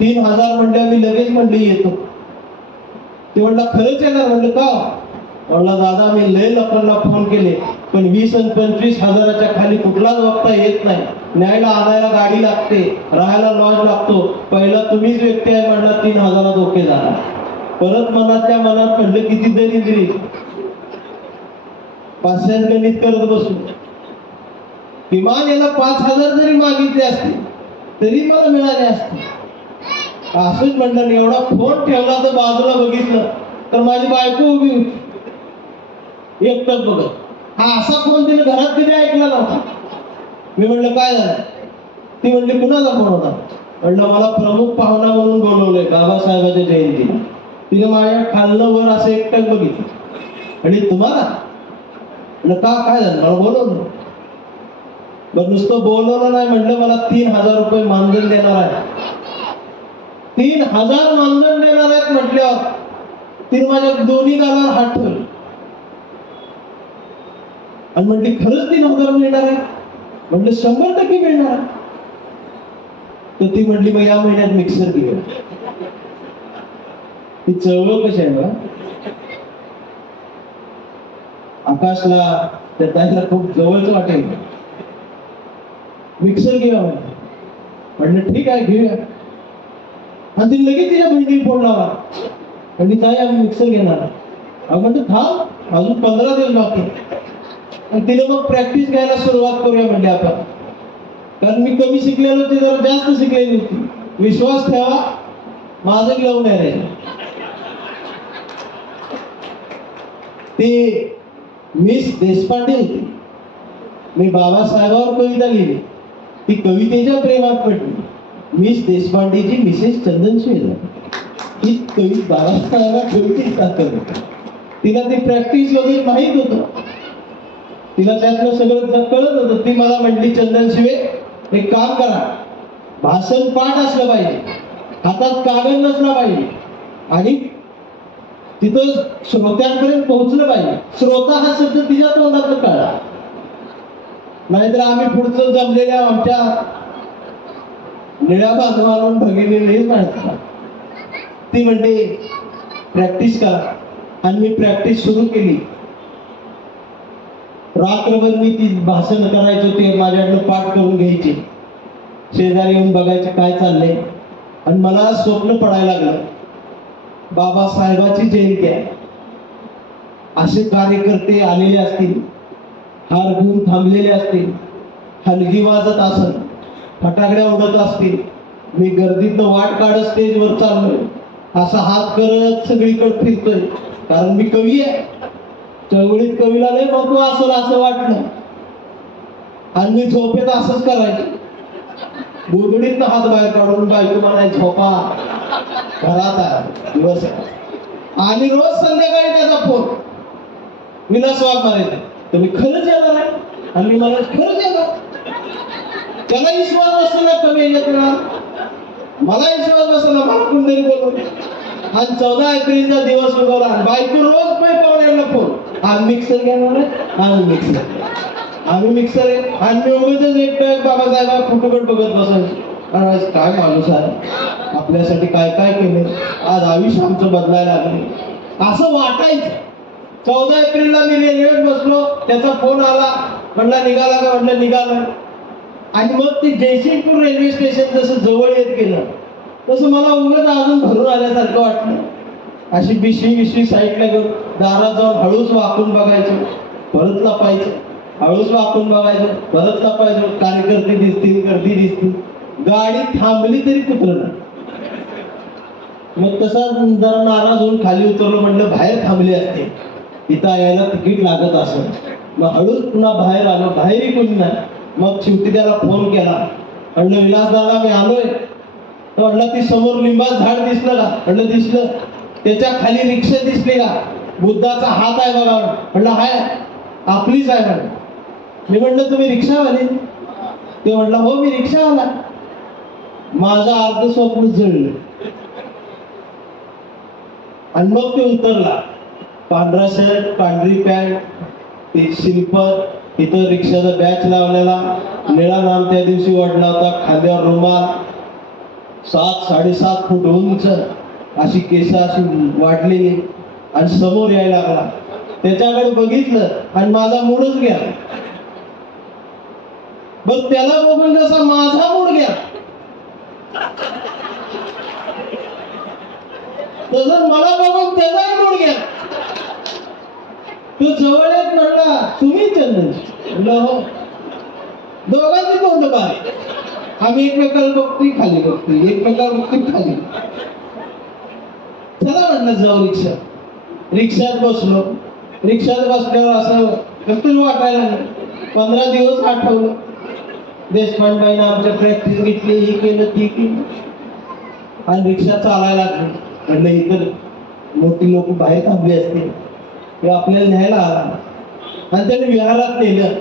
3000 म्हणल्या मी लगेच म्हणले येतो. ते म्हणला खरंच येणार? म्हणलं का? म्हणला दादा मी लय लोकांना फोन केले, पण 20 आणि 25 हजाराच्या खाली कुठलाच वक्ता येत नाही. न्यायला आणायला गाडी लागते, राहायला लॉज लागतो. पहिला तुम्हीच व्यक्ती आहे म्हणला 3000 ओके झाला. परत मनातल्या मनात म्हणलं किती दरिद्री, 500 गणित करत बसू. किमान याला 5000 जरी मागितले असते तरी मला मिळाले असते. असंच म्हणलं. एवढा फोन ठेवला तर बाजूला बघितलं तर माझी बायको उभी होती एकटच बघत. हा असा फोन तिने घरात कधी ऐकला नव्हता. मी म्हणलं काय झालं? ती म्हणली कुणाचा फोन होता? म्हणलं मला प्रमुख पाहुणा म्हणून बोलवलंय बाबासाहेबांच्या जयंतीला. तिने माझ्या खाल्लं वर असं एकटक बघितलं आणि तुम्हाला म्हणलं का काय झालं? मला बोलवलं. बरं नुसतं बोलवलं नाही, म्हणलं मला 3000 रुपये मानधन देणार आहे. 3000 मानधन देणार आहेत म्हटल्यावर तिने माझ्या दोन्ही गालावर हात ठेवले आणि म्हटली खरंच 3000 मिळणार आहे? म्हटलं 100% मिळणार आहे. तर ती म्हटली मग या महिन्यात मिक्सर घेऊया. ती चळवळ कशी आहे बघा. आकाशला त्या ताईला खूप जवळच वाटेल. मिक्सर घेऊया म्हटलं ठीक आहे घेऊया. आणि ती लगेच तिच्या बहिणीला फोन लावा आणि ताई आम्ही मिक्सर घेणार. म्हणतो थांब अजून 15 दिवस बाकी. आणि तिने मग प्रॅक्टिस घ्यायला सुरुवात करूया म्हणजे आपण. कारण मी कमी शिकलेलो, ते जरा जास्त शिकलेली होती. विश्वास ठेवा, माझं लव्ह मॅरेज. ती मिस देशपांडे होती. मी बाबासाहेबांवर कविता लिहिली, ती कवितेच्या प्रेमात पडली. मिस देशपांडेची मिसेस चंदनशिवे झाली. ही कवी बाबासाहेबांना कवितेत टाकत. तिला ती प्रॅक्टिस वगैरे माहीत होतं, तिला त्यातलं सगळं कळत होतं. ती मला म्हटली, चंदनशिवे एक काम करा, भाषण पाठ असलं पाहिजे, हातात कागद नसला पाहिजे आणि तिथं श्रोत्यांपर्यंत पोहोचलं पाहिजे. श्रोता हा शब्द तिच्या तोंडातलं कळला, नाहीतर आम्ही पुढचं जमलेल्या आमच्या निळ्या बांधवांना भगिनी माहिती. ती म्हणते प्रॅक्टिस करा, आणि मी प्रॅक्टिस सुरू केली. रात्रभर मी ती भाषण करायचो, ते माझ्याकडनं पाठ करून घ्यायचे. शेजारी येऊन बघायचे काय चाललंय, आणि मला स्वप्न पडायला लागलं बाबासाहेबाची जयंती आहे, असे कार्यकर्ते आलेले असतील, हार घेऊन थांबलेले असतील, हलगी वाजत असेल, फटाकड्या उडत असतील, मी गर्दीतनं वाट काढत स्टेजवर चाललोय, असा हात करत सगळीकडे फिरतोय, कारण मी कवी आहे. चळवळीत कवीला लय महत्व असेल असं वाटलं, आणि मी झोपेत असंच करायचं. गोधडीतनं हात बाहेर काढून बायको म्हणायची, झोपा, घरात आहे, दिवस आहे. आणि रोज संध्याकाळी त्याचा फोन, विलास वाघ मारायचा, तुम्ही खरंच येणार आहे? आणि मी म्हणायचं खरंच येणार. त्याला विश्वास बसला कमी येणार, मला विश्वास बसला, मला कुणीतरी बोलवलं. आणि 14 एप्रिलचा दिवस उगवला, बायको रोज पाहुण्यांना फोन, आम्ही मिक्सर घेणार आहे, आम्ही मिक्सर आहे. आणि मी उगाच एक बाबासाहेब फोटोकडे बघत बसायचो, आज काय माणूस आहे, आपल्यासाठी काय काय केले, आज आयुष्य आमचं बदलायला लागले असं वाटायचं. 14 एप्रिलला मी रेल्वेत बसलो, त्याचा फोन आला, म्हणला निघाला का? म्हटलं निघाला. आणि मग ते जयसिंगपूर रेल्वे स्टेशन जसं जवळ येत गेलं तसं मला उगाच अजून भरून आल्यासारखं वाटलं. अशी बिशी साईडला घेऊन दारात जाऊन हळूच वाकून बघायचं, परत लपायचं, हळूच वाकून बघायचं, परत लपायचं. कार्यकर्ते दिसतील, गर्दी दिसतील, गाडी थांबली तरी कुठलं नाही. मग तसा जरा नाराज होऊन खाली उतरलो, म्हटलं बाहेर थांबली असते, इथं यायला तिकीट लागत असेल. मग हळूच पुन्हा बाहेर आलो, बाहेरही कोणी नाही. मग शेवटी त्याला फोन केला, म्हणलं विलास दादा मी आलोय. म्हटलं ती समोर लिंबाचं झाड दिसलं का? म्हटलं दिसलं. त्याच्या खाली रिक्षा दिसली का? बुद्धाचा हात आहे बघा. म्हटलं हाय, आपलीच आहे म्हणे. मी म्हटलं तुम्ही रिक्षावाले? ते म्हटलं हो मी रिक्षावाला. माझं अर्ध स्वप्न जळलं. आणि मग ते उतरला, पांढरा शर्ट, पांढरी पॅन्ट, ते शिल्पर, इथं रिक्षाचा बॅच लावलेला, निळा नाम त्या दिवशी वाढला होता, खांद्यावर रुमाल, 7-7.5 फूट उंच, अशी केस अशी वाढलेली, आणि समोर यायला लागला. त्याच्याकडे बघितलं आणि माझा मूडच गेला. बघ त्याला बघून जसा माझा मूड गेला तसं मला बघून त्याचाही मूड गेला. तो जवळ येत म्हटला तुम्ही चंदन? म्हणलं हो. दोघांची तोंड पाहिजे, आम्ही एकमेकाला बघतोय, खाली बघतोय, एकमेकाला बघतोय, खाली. चला म्हटलं जाऊ रिक्षात बसलो. रिक्षात बसल्यावर असं कसं वाटायला लागलं. 15 दिवस आठवलं, देशपांडेबाईनं आमच्या प्रॅक्टिस घेतली, हे केलं ते केलं, आणि रिक्षा चालायला लागली. म्हटलं इतर मोठी लोक बाहेर थांबली असते, ते आपल्याला न्यायला आला. आणि त्याने विहारात नेलं.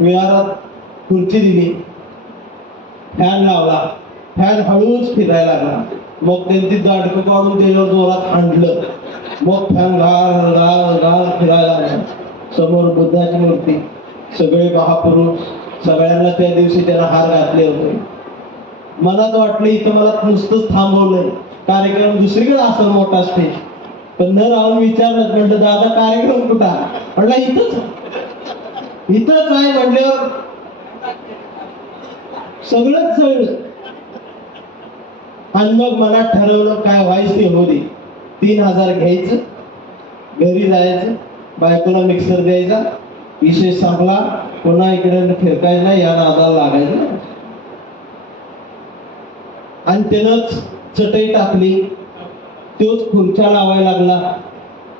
विहारात खुर्ची दिली, फॅन लावला, फॅन हळूच फिरायला लागला. मग त्यांची दाडकं काढून त्याच्यावर जोरात हाणलं. मग फॅन गार गार गार फिरायला लागला. समोर बुद्धाची मूर्ती, सगळे महापुरुष, सगळ्यांना त्या दिवशी त्याला हार घातले होते. मनात वाटलं इथं मला नुसतंच थांबवलंय, कार्यक्रम दुसरीकडे असेल मोठा स्टेज. पण न राहून विचारलं, म्हटलं दादा कार्यक्रम कुठं? म्हटलं इथंच आहे. म्हटल्यावर सगळंच जळलं. आणि मग मनात ठरवलं काय व्हायचं ते हो दे. 3000 घ्यायचं, घरी जायचं, बायकोला मिक्सर द्यायचा, विषय संपला. पुन्हा इकडे फिरकायला, या नादाला लागायचं. आणि त्यानंच चटई टाकली, तोच खुर्च्या लावायला लागला,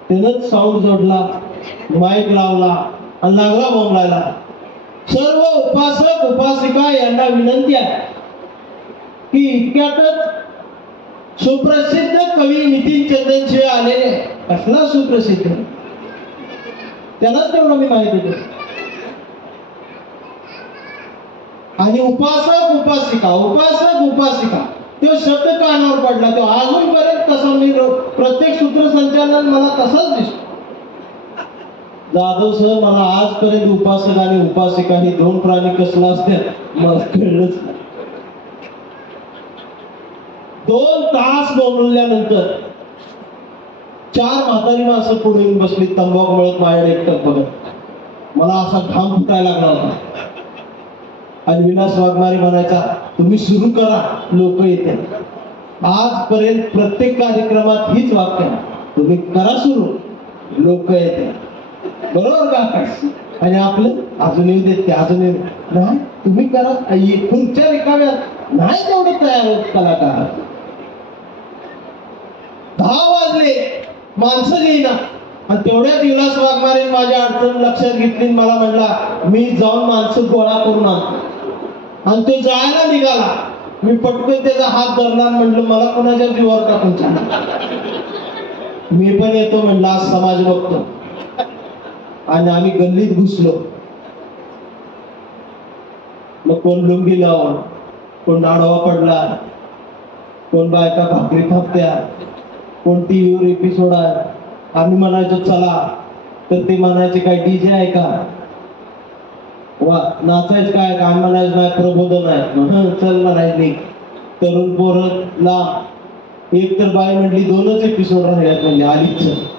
त्यानंच साऊंड जोडला, माईक लावला आणि लागला बोंबलायला. सर्व उपासक उपासिका यांना विनंती आहे की इतक्यातच सुप्रसिद्ध कवी नितीन चंदनशिवे आलेले. कसला सुप्रसिद्ध, त्यालाच तेवढं मी माहिती होतं. आणि उपासक उपासिका तो शब्द कानावर पडला. तो अजूनपर्यंत तसा मी प्रत्येक सूत्रसंचालन मला तसाच दिसतो. जाधव सर, मला आजपर्यंत उपासक आणि उपासिका हे दोन प्राणी कसला असते मला कळलंच नाही. 2 तास बोलल्यानंतर 4 म्हातारी माणसं पुढे येऊन बसली, तंबाखू मिळत माझ्याकडे एकटक बघत. मला असा घाम फुटायला लागला होता. आणि विलास वाघमारे म्हणायचा, तुम्ही सुरू करा, लोक येते. आजपर्यंत प्रत्येक कार्यक्रमात हीच वाक्य, तुम्ही करा सुरू, लोक येते. बरोबर का? आणि आपलं अजून येऊ देत, अजून येऊ नाही, तुम्ही करा, खुर्च्या रिकाम्यात नाही तेवढे तयार होत कलाकार. 10 वाजले, माणसं येईना. आणि तेवढ्यात विलास वाघमारे माझ्या अडचण लक्षात घेतली. मला म्हणला, मी जाऊन माणसं गोळा करून आणतो. आणि तो जायला निघाला. मी पटकन त्याचा हात धरला, म्हटलं मला कोणाच्या जीवावर टाकून मी पण येतो म्हणलं, आज समाज बघतो. आणि आम्ही गल्लीत घुसलो. मग कोण लुंगी लावून, कोण डाडवा पडला, कोण बायका भाकरी थापत्या, कोण टीव्हीवर एपिसोड आहे. आम्ही म्हणायचो चला, तर ते म्हणायचे काय डीजे आहे का, वा नाचायच काय, काय म्हणायचं नाही, प्रबोधन आहे, चल म्हणायचे. तरुण पोरला एक तर बाई म्हटली 2च एपिसोड राहिल्यात, म्हणजे आलीच.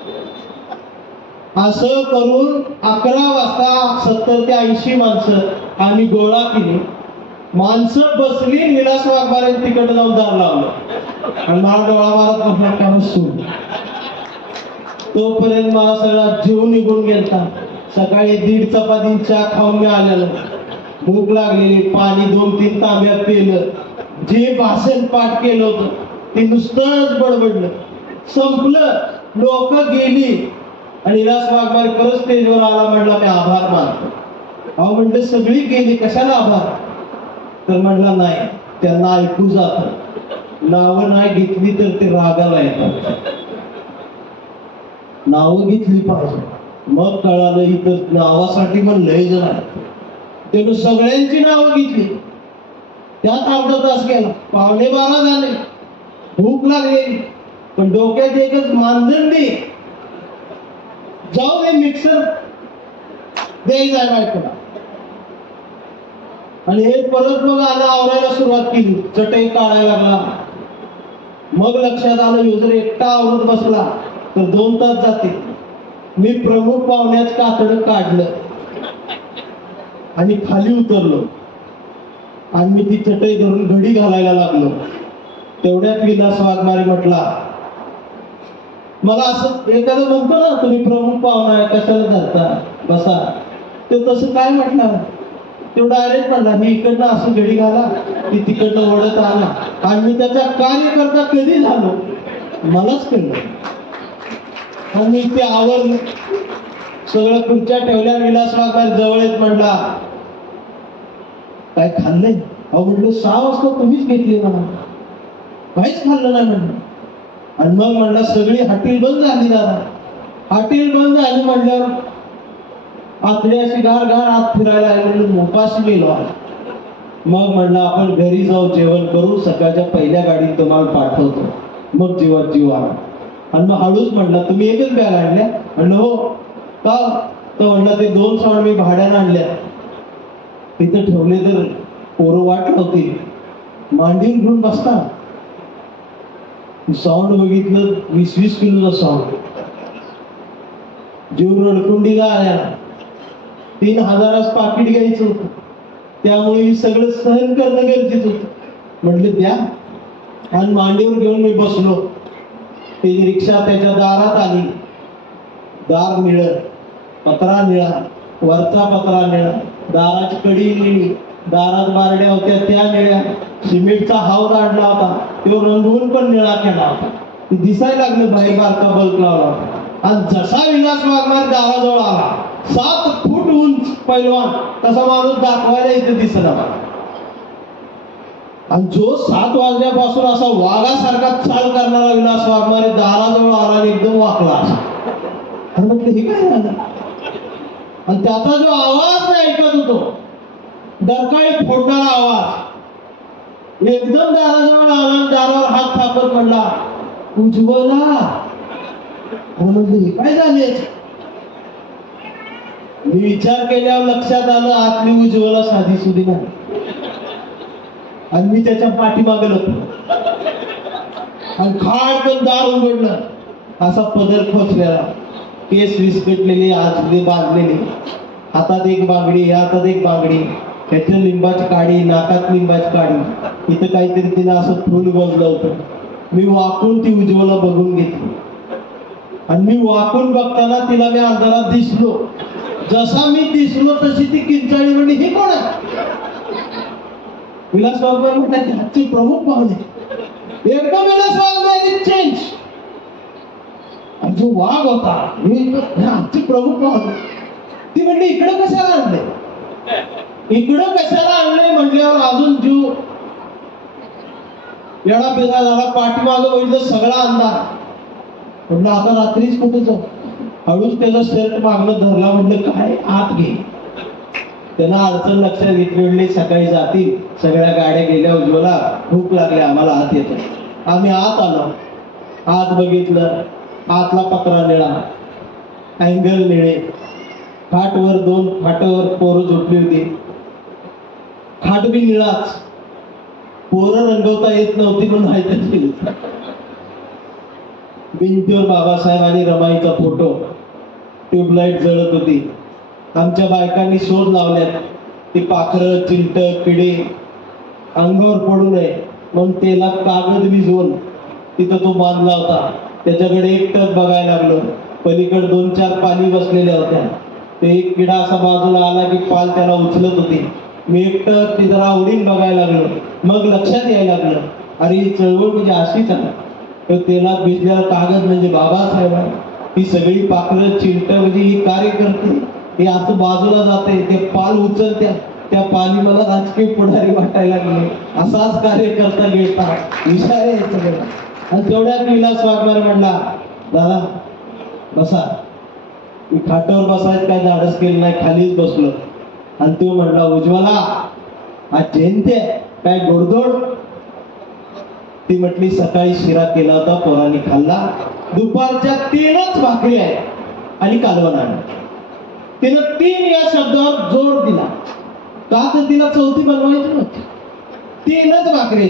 असं करून 11 वाजता 70 ते 80 माणसं आम्ही गोळा केली. माणसं बसली, विलास वाघमारे तिकडे जाऊन दार लावलं आणि मला डोळा मारत बसला सूट. तोपर्यंत मला सगळा जीव निघून गेलता. सकाळी 1.5 चपातींच्या खाऊन मी आलेलो, भूक लागलेली, पाणी 2-3 तांब्यात पिलं. जे भाषण पाठ केलं होतं ते नुसतंच बडबडलं. संपलं, लोक गेली. आणि विलास वाघमारे परत स्टेजवर आला, म्हटला मी आभार मानतो. अहो म्हटलं सगळी गेली, कशाला आभार? तर म्हटला नाही, त्यांना ऐकू जात, नावं नाही घेतली तर ते रागाला येतात, नावं घेतली पाहिजे. मग कळालं इथं नावासाठी पण लय जण आहे. त्यानं सगळ्यांची नावं घेतली. त्यात अर्धा तास गेला, 11:15 झाले. भूक लागलेली, पण डोक्यात एकच मानदंडी, जाऊ दे मिक्सर द्यायचा आहे बायकोला. आणि हे परत मग आला, आवरायला सुरुवात केली, चटई काढायला लागला. मग लक्षात आलं, ह्यो जर एकटा आवरत बसला तर 2 तास जाते. मी प्रमुख पाहुण्याच कातडं काढलं आणि खाली उतरलो आणि मी ती चटई धरून घडी घालायला लागलो. तेवढ्यात विलास वाघमारे म्हटला, मला असं एखादं म्हणतो ना, तुम्ही प्रमुख पाहुणा आहे, कशाला धरता, बसा. ते तसं काय म्हटलं, तो डायरेक्ट म्हणला, मी इकडनं असं घडी घाला, ती तिकडनं ओढत आला. आणि मी त्याचा कार्यकर्ता कधी झालो मलाच कळलं. आणि ते आवरलं, सगळं खुर्च्या ठेवल्या. विलास वाघमारे जवळच म्हणला, काय खाल्लंय? अहो म्हटलं 6 वाजता तुम्हीच घेतली मला, काहीच खाल्लं नाही म्हणलं. आणि मग म्हणला, सगळी हॉटेल बंद झाली दादा. हॉटेल बंद झाली म्हटल्यावर आतडी अशी गार गार आत फिरायला म्हणून उपाशी गेलो. मग म्हणलं आपण घरी जाऊ, जेवण करू, सकाळच्या पहिल्या गाडीत तुम्हाला पाठवतो. मग जीवात जीव आला. आणि मग हळूच म्हटलं, तुम्ही एकच बॅग आणल्या? म्हणलं हो. का? तर म्हणलं ते 2 साऊंड मी भाड्यानं आणल्या, तिथं ठेवले तर पोरं वाट लावतील, मांडीवर घेऊन बसता. साऊंड बघितलं, 20-20 किलोचा साऊंड. जीव रडकुंडीला आल्या. 3000च पाकिट घ्यायचं होतं, त्यामुळे मी सगळं सहन करणं गरजेचं होतं. म्हटलं द्या. आणि मांडीवर घेऊन मी बसलो. ती रिक्षा त्याच्या दारात आली. दार निळं, पत्रा निळा, वरचा पत्रा निळा, दाराची कडी निळी, दारात बारड्या होत्या त्या निळ्या, सिमेंटचा हाऊस आणला होता तो रंगवून पण निळा केला होता, ते दिसायला लागलं बाहेर बारका बल्ब लावला होता. आणि जसा विलास वाघमारे दाराजवळ आला 7 फूट उंच पैलवान तसा माणूस दाखवायला इथे दिसला. आणि जो 7 वाजल्यापासून असा वाघासारखा चाल करणारा विलास वाघमारे दाराजवळ आला आणि एकदम वाकला. आणि म्हटलं हे काय झालं. आणि त्याचा जो आवाज मी ऐकत होतो डरकाळी फोडणारा आवाज, एकदम दाराजवळ आला, दारावर हात थापत म्हणला उज्ज्वला. म्हणलं हे काय झाले. मी विचार केल्यावर लक्षात आलं आतली उज्ज्वला साधी सुधी नाही. आणि मी त्याच्या पाठीमागे होतो आणि खाडकन दार उघडलं, असा पदर खोचलेला, केस विस्कटलेले, आजले बांधलेले, हातात एक बांगडी हातात एक बांगडी, त्याच्या लिंबाची काडी, नाकात लिंबाची काडी, इथं काहीतरी तिनं असं फुल बसलं होतं. मी वाकून ती उज्ज्वला बघून घेतली आणि मी वाकून बघताना तिला मी अंधारात दिसलो. जसा मी दिसलो तशी ती किंचाळी म्हणली हे कोण आहे. विलास वाघमारे म्हटलं आजचे प्रमुख पाहुणे. एकदम विलास वाघमारे चेंज. जो वाघ होता आजचे प्रमुख पाहुणे. ती म्हणली इकडं कशाला आणले, इकडं कशाला आणले म्हटल्यावर अजून जीव येडा बेजा झाला. पाठीमागं बघितलं सगळा अंधार. म्हटलं आता रात्रीच कुठे जाऊ. हळूच त्याचा शर्ट मागणं धरला. म्हटलं काय आत घे. त्यांना अडचण लक्षात घेतली. म्हणले सकाळी जातील, सगळ्या गाड्या गेल्या, उज्ज्वला भूक लागली आम्हाला, आत येतो. आम्ही आत आलो. आत बघितलं, आतला पत्रा निळा, अँगल निळे, खाटवर 2 खाटावर पोरं झोपली होती. खाट बी निळाच. पोरं रंगवता येत नव्हती म्हणून माहिती केली. भिंतीवर बाबासाहेब आणि रमाईचा फोटो, ट्यूबलाईट जळत होती. आमच्या बायकांनी शोध लावल्यात ती पाखरं चिलट किडे अंगावर पडू नये म्हणून तेलात कागद भिजवून तिथं तो बांधला होता. त्याच्याकडे एकटक बघायला लागलो. पलीकडे 2-4 पाली बसलेल्या होत्या. ते एक किडा असा बाजूला आला की पाल त्याला उचलत होती. मी एकटक ती जरा आवडीन बघायला लागलो. मग लक्षात यायला लागलं अरे ही चळवळ म्हणजे अशीच आहे. तर तेलात भिजलेला कागद म्हणजे बाबासाहेब आहे. ही सगळी पाखरं चिलट म्हणजे ही कार्य करते. हे असं बाजूला जाते, ते पाल उचलत्या, त्या पाली मला राजकीय पुढारी वाटायला लागले. असाच कार्य करता गेला विचार आहे सगळं. आणि तेवढ्यात विलास वाघमारे म्हणला दादा बसा. मी खाटावर बसायचं काय धाडस केलं नाही, खालीच बसलो. आणि तो म्हणला उज्ज्वला आज जयंती आहे काय गोडधोड. ती म्हटली सकाळी शिरा केला होता पोरांनी खाल्ला, दुपारच्या 3च भाकरी आहेत आणि कालवण आणलं. तिनं 3 या शब्दावर जोर दिला. का तर तिला 4थी बनवायची नव्हती. 3च भाकरी.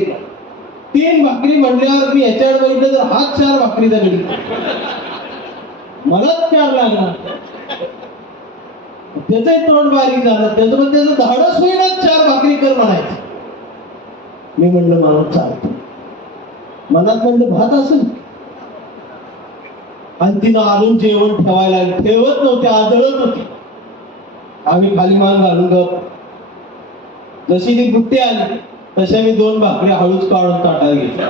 3 भाकरी म्हणल्यावर मी याच्यावर बघितलं तर हात 4 भाकरी दगडी, मलाच 4 लागला. त्याचंही तोंड बारीक झालं. त्याचं पण त्याचं धाडस होईना 4 भाकरी कर म्हणायचं. मी म्हणलं मला चालतं. मनात म्हणलं भात असेल. आणि तिनं आणून जेवण ठेवायला ठेवत नव्हते, आदळत होती. आम्ही खाली मान घालून गप. जशी ती बुट्टी आली तशा मी 2 भाकरी हळूच काढून ताटात घेतल्या.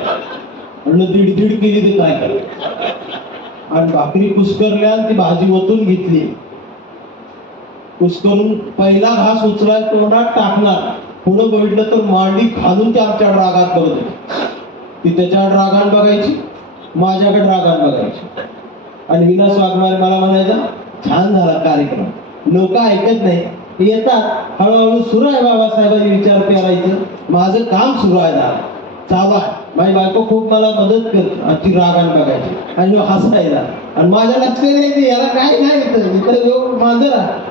म्हणलं दीड केली ते काय करायचं. आणि भाकरी कुस्करल्या आणि ती भाजी ओतून घेतली. कुस्करून पहिला घास उचलायला तोंडात टाकणार, पुढं बघितलं तर मांडी खालून ते आमच्या रागात बघत होती. ती त्याच्याकडे रागान बघायची, माझ्याकडे रागान बघायची. आणि विलास वाघमारे मला म्हणायचा छान झाला कार्यक्रम. लोक ऐकत नाही, येतात हळूहळू सुरू आहे बाबासाहेबांनी विचार करायचं. माझं काम सुरू आहे ना, चालू आहे. माझी बायको खूप मला मदत करते. आजची रागान बघायची आणि हसायला. आणि माझ्या लक्षात यायचं याला काय नाही इथं लोक मांजर आहे.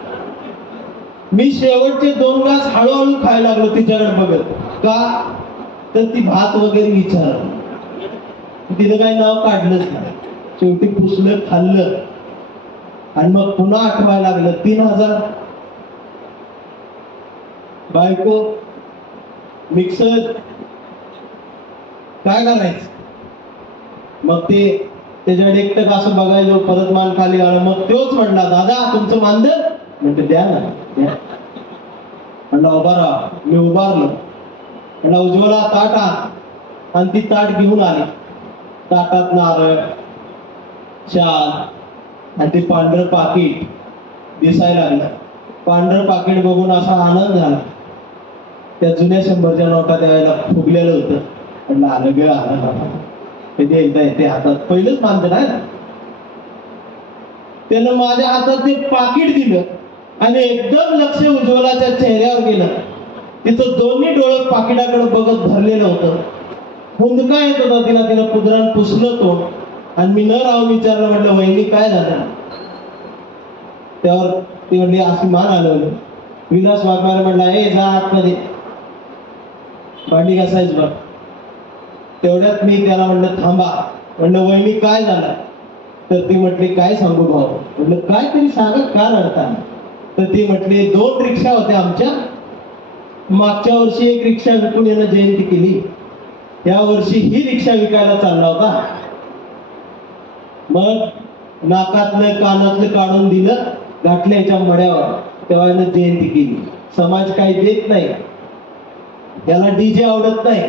मी शेवटचे 2 घास हळूहळू खायला लागलो तिच्याकडे बघत. का तर ती भात वगैरे विचारलं. तिनं काही नाव काढलंच नाही. शेवटी पुसलं खाल्लं. आणि मग पुन्हा आठवायला लागलं 3000. बायको मिक्सर काय करायचं. मग ते त्याच्याकडे एकटक असं बघायचं. परत मान खाली आलं. मग तोच म्हणला दादा तुमचं मानधन. म्हणते द्या ना द्या. म्हणलं उभा राहा. मी उभारलो. म्हणलं उज्ज्वला ताट आण. आणि ती ताट घेऊन आली. ताटात नारळ, शाल आणि ते पांढरं पाकिट दिसायला लागलं. पांढरं पाकिट बघून असा आनंद झाला. त्या जुन्या 100च्या नोटा त्यावेळेला फुगलेलं होतं. म्हणलं आलं ग आलं. कधी एकदा येते हातात. पहिलंच मानतं नाही ना. त्यानं माझ्या हातात ते पाकिट दिलं आणि एकदम लक्ष उज्ज्वलाच्या चेहऱ्यावर गेलं. तिचं दोन्ही डोळं पाकिटाकडे बघत भरलेलं होतं. हुंदका येत होता तिला. तिला कुदरान पुसलं तो. आणि मी न राहून विचारलं, म्हटलं वहिनी काय झालं. त्यावर ती म्हणली अशी मान हलवली. विलास वाघमारे म्हणला ए जा आतमध्ये भांडी घासायच बघ. तेवढ्यात मी त्याला म्हणलं थांबा. म्हणलं वहिनी काय झालं. तर ती म्हटली काय सांगू भाऊ. म्हटलं काय तरी सांगा का रडता. तर ती म्हटली 2 रिक्षा होत्या आमच्या. मागच्या वर्षी एक रिक्षा विकून यानं जयंती केली. या वर्षी ही रिक्षा विकायला चालला होता. मग नाकातलं कानातलं काढून दिलं, घातलं याच्या मड्यावर. तेव्हा यानं जयंती केली. समाज काही देत नाही. याला डीजे आवडत नाही.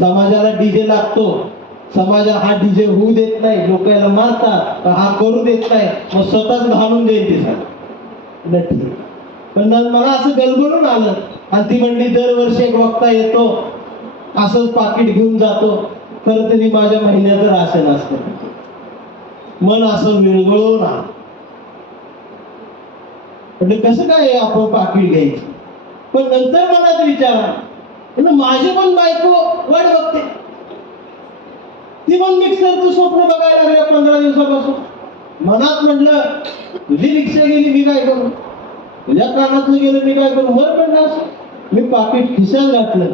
समाजाला डीजे लागतो. समाजाला हा डीजे होऊ देत नाही. लोक याला मारतात. हा करू देत नाही. मग स्वतःच घालून जयंती पण मला असं गलबलून आलं. आणि ती म्हणली दरवर्षी एक वक्ता येतो, असंच पाकिट घेऊन जातो. खरं तरी माझ्या महिन्याचं राशन असतं. मन असं विरघळून आलं. म्हणजे कसं काय आपण पाकिट घ्यायचं. पण नंतर मनात विचार माझी पण बायको वाट बघते. ती पण मिक्सरचं स्वप्न बघायला लागल्या 15 दिवसापासून. मनात म्हटलं तुझी रिक्षा गेली मी काय करू. तुझ्या कानातलं गेलं मी काय करू. मर म्हणलं असं. मी पाकिट खिशात घातलं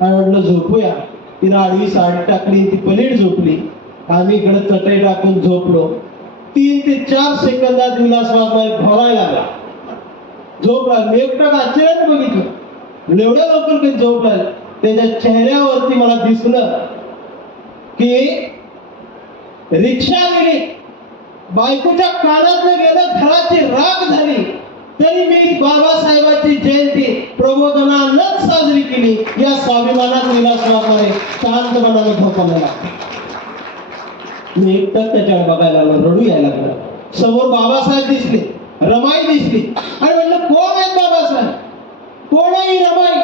आणि म्हटलं झोपूया. तिने आडवी साडी टाकली. ती पलीड झोपली. आम्ही इकडे चटई टाकून झोपलो. 3 ते 4 सेकंदात विलास वाघमारे भरायला लागला. झोप लागली. मी एकटा आश्चर्याने बघितलं. एवढ्या लवकर काही झोप लागली. त्याच्या चेहऱ्यावरती मला दिसलं की रिक्षा गेली, बायकोच्या कानातलं गेलं, घराची राख झाली, तरी मी बाबासाहेबांची जयंती प्रबोधनानंच साजरी केली. या स्वाभिमानात विलास वाघमारे शांत मनाने झोपायला लागले. मी एकटंच त्याच्यावर बघायला लागलो. रडू यायला लागलं. समोर बाबासाहेब दिसले, रमाई दिसली. आणि म्हणलं कोण आहेत बाबासाहेब. कोण आहे ही रमाई.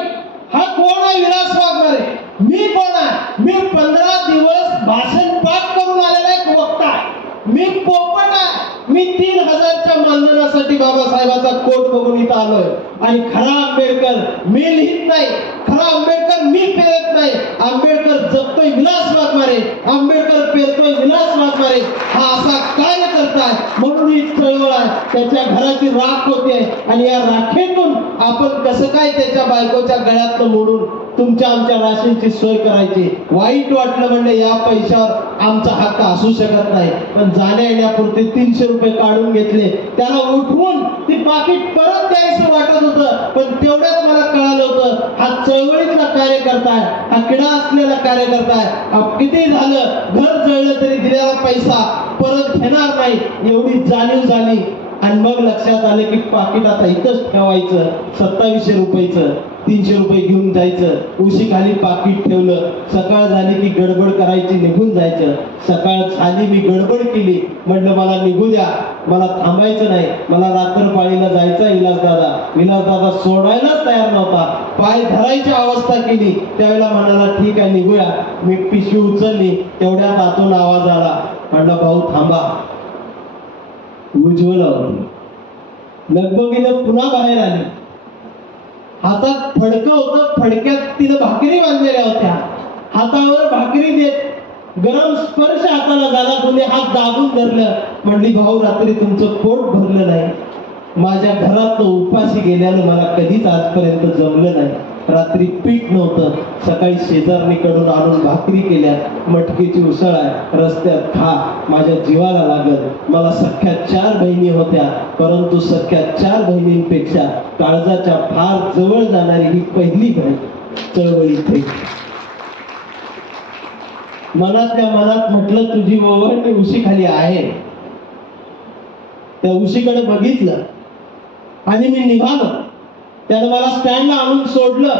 हा कोण आहे विलास वाघमारे. मी कोण आहे. मी 15 दिवस भाषण पाठ करून आलेला एक वक्ता आहे. मी पोपट आहे. मी 3000च्या मानधनासाठी बाबासाहेबाचा कोट बघून इथं आलोय. आणि खरा आंबेडकर मी लिहित नाही. खरा आंबेडकर मी पेरत नाही. आंबेडकर जगतोय विलास वाघमारे. आंबेडकर पेरतोय विलास वाघमारे. हा असा कार्यकर्ता आहे. म्हणून ही चळवळ आहे. त्याच्या घराची राख होते आणि या राखेतून आपण कसं काय त्याच्या बायकोच्या गळ्यातलं मोडून तुमच्या आमच्या राशींची सोय करायची. वाईट वाटलं म्हणजे या पैशावर आमचा हक्क असू शकत नाही. पण जाण्या येण्यापुरते 300 रुपये काढून घेतले. त्याला उठवून ती पाकिट परत द्यायचं वाटत होतं. पण तेवढ्यात मला कळालं होतं हा चळवळीतला कार्यकर्ता आहे. हा किडा असलेला कार्यकर्ता आहे. किती झालं घर जळलं तरी दिलेला पैसा परत घेणार नाही एवढी जाणीव झाली. आणि मग लक्षात आलं की पाकिट आता इथंच ठेवायचं. 2700 रुपयाचं 300 रुपये घेऊन जायचं. उशीखाली पाकिट ठेवलं. सकाळ झाली की गडबड करायची, निघून जायचं. सकाळ झाली मी गडबड केली. म्हटलं मला निघू द्या, मला थांबायचं नाही. मला रात्रपाळीला जायचं. विलासदादा सोडायलाच तयार नव्हता. पाय धरायची अवस्था केली. त्यावेळेला म्हणाला ठीक आहे निघूया. मी पिशवी उचलली. तेवढ्यात आतून आवाज आला. म्हटलं भाऊ थांबा. उज्ज्वला होती. लगबगीनं पुन्हा बाहेर आली. हातात फडकं होतं. फडक्यात तिनं भाकरी बांधलेल्या होत्या. हातावर भाकरी देत गरम स्पर्श हाताला झाला. तुम्ही हात दाबून धरलं. म्हणली भाऊ रात्री तुमचं पोट भरलं नाही. माझ्या घरात उपाशी गेल्यानं मला कधीच आजपर्यंत जमलं नाही. रात्री पीठ नव्हतं. सकाळी शेजारणीकडून आणून भाकरी केल्या. मटकीची उसळ आहे. रस्त्यात खा. माझ्या जीवाला लागत. मला सख्या 4 बहिणी होत्या. परंतु सख्या 4 बहिणींपेक्षा काळजाच्या फार जवळ जाणारी ही पहिली बहीण चळवळीत. मनातल्या मनात म्हटलं तुझी ओवळणी उशीखाली आहे. त्या उशीकडे बघितलं आणि मी निघालो. त्यानं मला स्टँडला आणून सोडलं.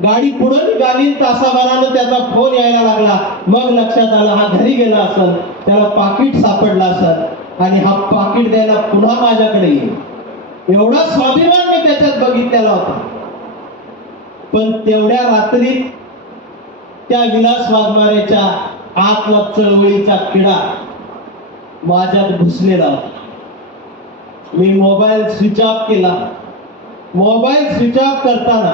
गाडी पुढे निघाली, तासाभरानं त्याचा फोन यायला लागला. मग लक्षात आलं हा घरी गेला असेल, त्याला पाकिट सापडला असेल आणि हा पाकिट द्यायला पुन्हा माझ्याकडे येईल. एवढा स्वाभिमान मी त्याच्यात बघितलेला होता. पण तेवढ्या रात्रीत त्या विलास वाघमारेच्या आतला चळवळीचा किडा माझ्यात घुसलेला होता. मी मोबाईल स्विच ऑफ केला. मोबाईल स्विच ऑफ करताना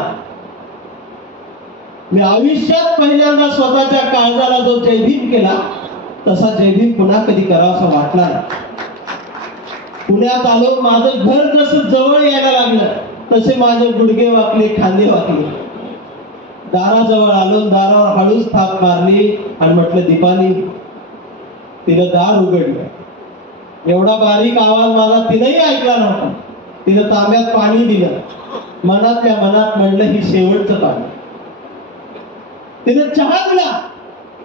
मी आयुष्यात पहिल्यांदा स्वतःच्या काळजाला जो जयभीम केला तसा जयभीम पुन्हा कधी करावासा वाटला नाही. पुण्यात आलो, माझं घर जसं जवळ यायला लागलं तसे माझे गुडघे वाकले, खांदे वाकले. दाराजवळ आलो, दारावर हळूच थाप मारली आणि म्हटलं दीपाली. तिनं दार उघडलं. एवढा बारीक आवाज माझा तिनंही ऐकला नव्हता. तिनं तांब्यात पाणी दिलं. मनातल्या मनात म्हणलं ही शेवटचं पाणी. तिनं चहा दिला.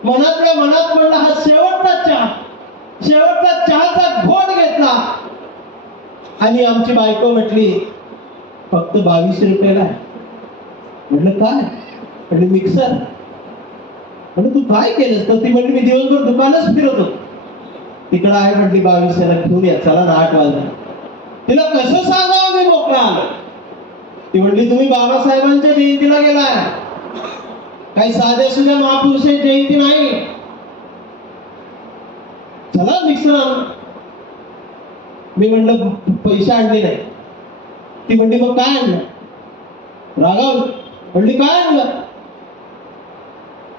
मनातल्या मनात म्हणलं हा शेवटचा चहा. शेवटचा चहाचा घोट घेतला आणि आमची बायको म्हटली फक्त 2200 रुपयाला आहे. म्हटलं काय? म्हटलं मिक्सर. म्हटलं तू काय केलंस? तर ती म्हटली मी दिवसभर दुकानच फिरत होतो. तिकडं आहे म्हटली 2200ला घेऊन या, चला ना 8 वाजता. तिला कसं सांगावं मी मोकळा आलो. ती म्हटली तुम्ही बाबासाहेबांच्या जयंतीला गेलाय, काही साध्या सुद्धा महापुरुषांची जयंती नाही, चला मिक्सर आण. मी म्हणलं पैसे आणले नाही. ती म्हणली मग काय आणलं? रागावली. म्हणली काय आणलं?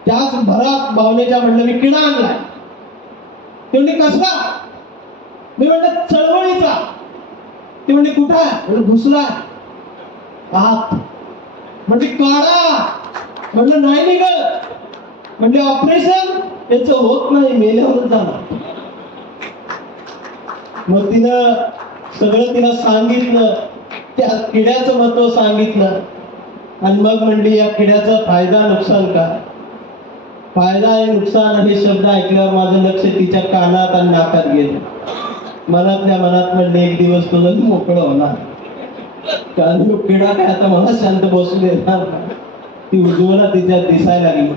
त्याच भरात भावनेच्या म्हणलं मी किडा आणलाय. ती म्हणली कसला? मी म्हणलं चळवळीचा. ती म्हणली कुठं आहे? म्हणलं घुसलाय आत. म्हणजे काढा. म्हणलं नाही निघत. म्हणजे ऑपरेशन याच होत नाही, मेल्यावर जाणार. मग तिनं सगळं तिला सांगितलं, त्या किड्याचं महत्व सांगितलं आणि मग म्हणली या किड्याचा फायदा नुकसान काय? फायदा आणि नुकसान हे शब्द ऐकल्यावर माझं लक्ष तिच्या कानात आणि नाकात गेलं. मनातल्या मनात म्हणले एक दिवस तुझं मोकळं होणार, कारण किडा काय आता मला शांत बसू देणार. ती उज्ज्वला तिच्यात दिसायला लागली.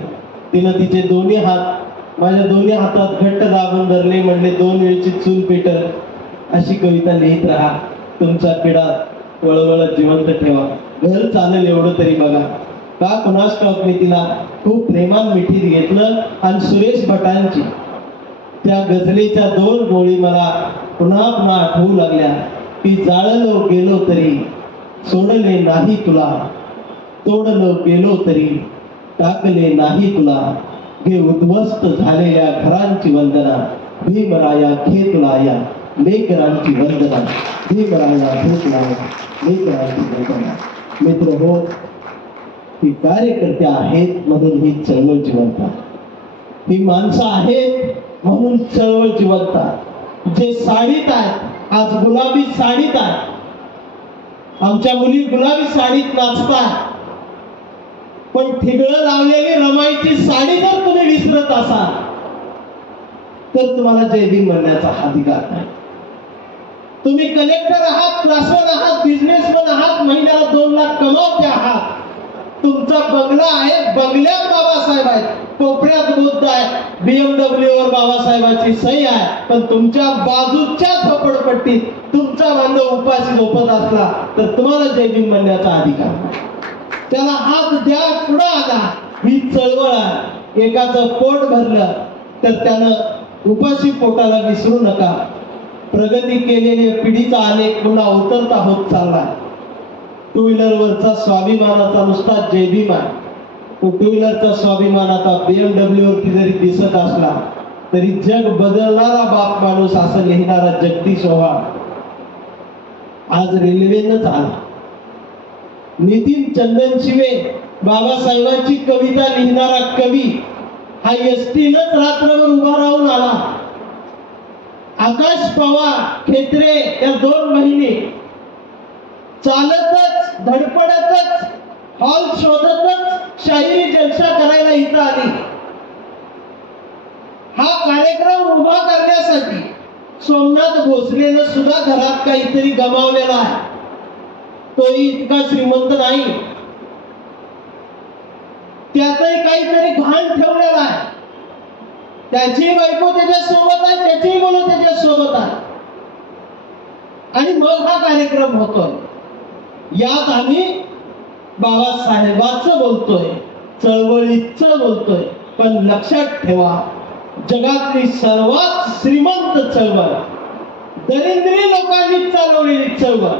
तिनं तिचे दोन्ही हात माझ्या दोन्ही हातात घट्ट दाबून धरले. म्हणले 2 वेळची चूल पेटल अशी कविता लिहित राहा, तुमचा किडा वळवळत जिवंत ठेवा, घर चालेल एवढं तरी बघा. का कुणास ठाऊक मी तिला खूप प्रेमान मिठीत घेतलं आणि सुरेश भटांची त्या गझलेच्या 2 गोळी मला पुन्हा पुन्हा आठवू लागल्या की जाळलो गेलो तरी सोडले नाही तुला, तोडलो गेलो तरी टाकले नाही तुला, घे उद्ध्वस्त झालेल्या घरांची वंदना, भीमराया घे तुला या लेकरांची वंदना, भीमराया घे तुला या लेकरांची वंदना. मित्र हो, ही कार्यकर्ते आहेत म्हणून ही चळवळ जिवंत आहे. ही माणसं आहेत म्हणून चळवळ जिवंत आहे. जे साडीत आहेत, आज गुलाबी साडीत आहेत, आमच्या मुली गुलाबी साडीत नाचतात, पण ठिगळं लावलेली रमाईची साडी जर तुम्ही विसरत असाल तर तुम्हाला जयभीम म्हणण्याचा अधिकार नाही. तुम्ही कलेक्टर आहात, क्लासमन आहात, बिझनेसमन आहात, महिन्याला 2 लाख कमावते आहात, तुमचा बंगला आहे, बंगल्यात बाबासाहेब आहेत, कोपऱ्यात बुद्ध आहे, BMW वर बाबासाहेबांची सही आहे, पण तुमच्या बाजूच्या झोपडपट्टीत तुमचा बांधव उपाशी झोपत असला तर तुम्हाला जयभीम म्हणण्याचा अधिकार नाही. त्याला हात द्या, पुढे आला. ही चळवळ आहे. एकाचं पोट भरलं तर त्यानं उपाशी पोटाला विसरू नका. प्रगती केलेली पिढीचा आलेख पुन्हा उतरता होत चालला. 2 व्हीलरवरचा स्वाभिमानाचा नुसता जयभीम आहे. तो 2 व्हीलरचा स्वाभिमान आता BMW वरती जरी दिसत असला तरी जग बदलणारा बाप माणूस असं लिहिणारा जगदीश ओव्हाळ आज रेल्वेनंच आला. नितीन चंदनशिवे बाबासाहेबांची कविता लिहिणारा कवी हा एसटीनच रात्रभर उभा राहून आला. आकाश पवार खेत्रे या 2 महिने चालतच धडपडतच हॉल शोधतच शाहिरी जलसा करायला इथं आली. हा कार्यक्रम उभा करण्यासाठी सोमनाथ भोसलेनं सुद्धा घरात काहीतरी गमावलेला आहे. तोही इतका श्रीमंत नाही, त्याचंही काहीतरी घाण ठेवलेलं आहे, त्याची बायको त्याच्या सोबत आहे, त्याची मुलं त्याच्या सोबत आहे, आणि मग हा कार्यक्रम होतोय. यात आम्ही बाबासाहेबांचं बोलतोय, चळवळीचं बोलतोय. पण लक्षात ठेवा, जगातली सर्वात श्रीमंत चळवळ, दरिद्री लोकांनी चालवलेली चळवळ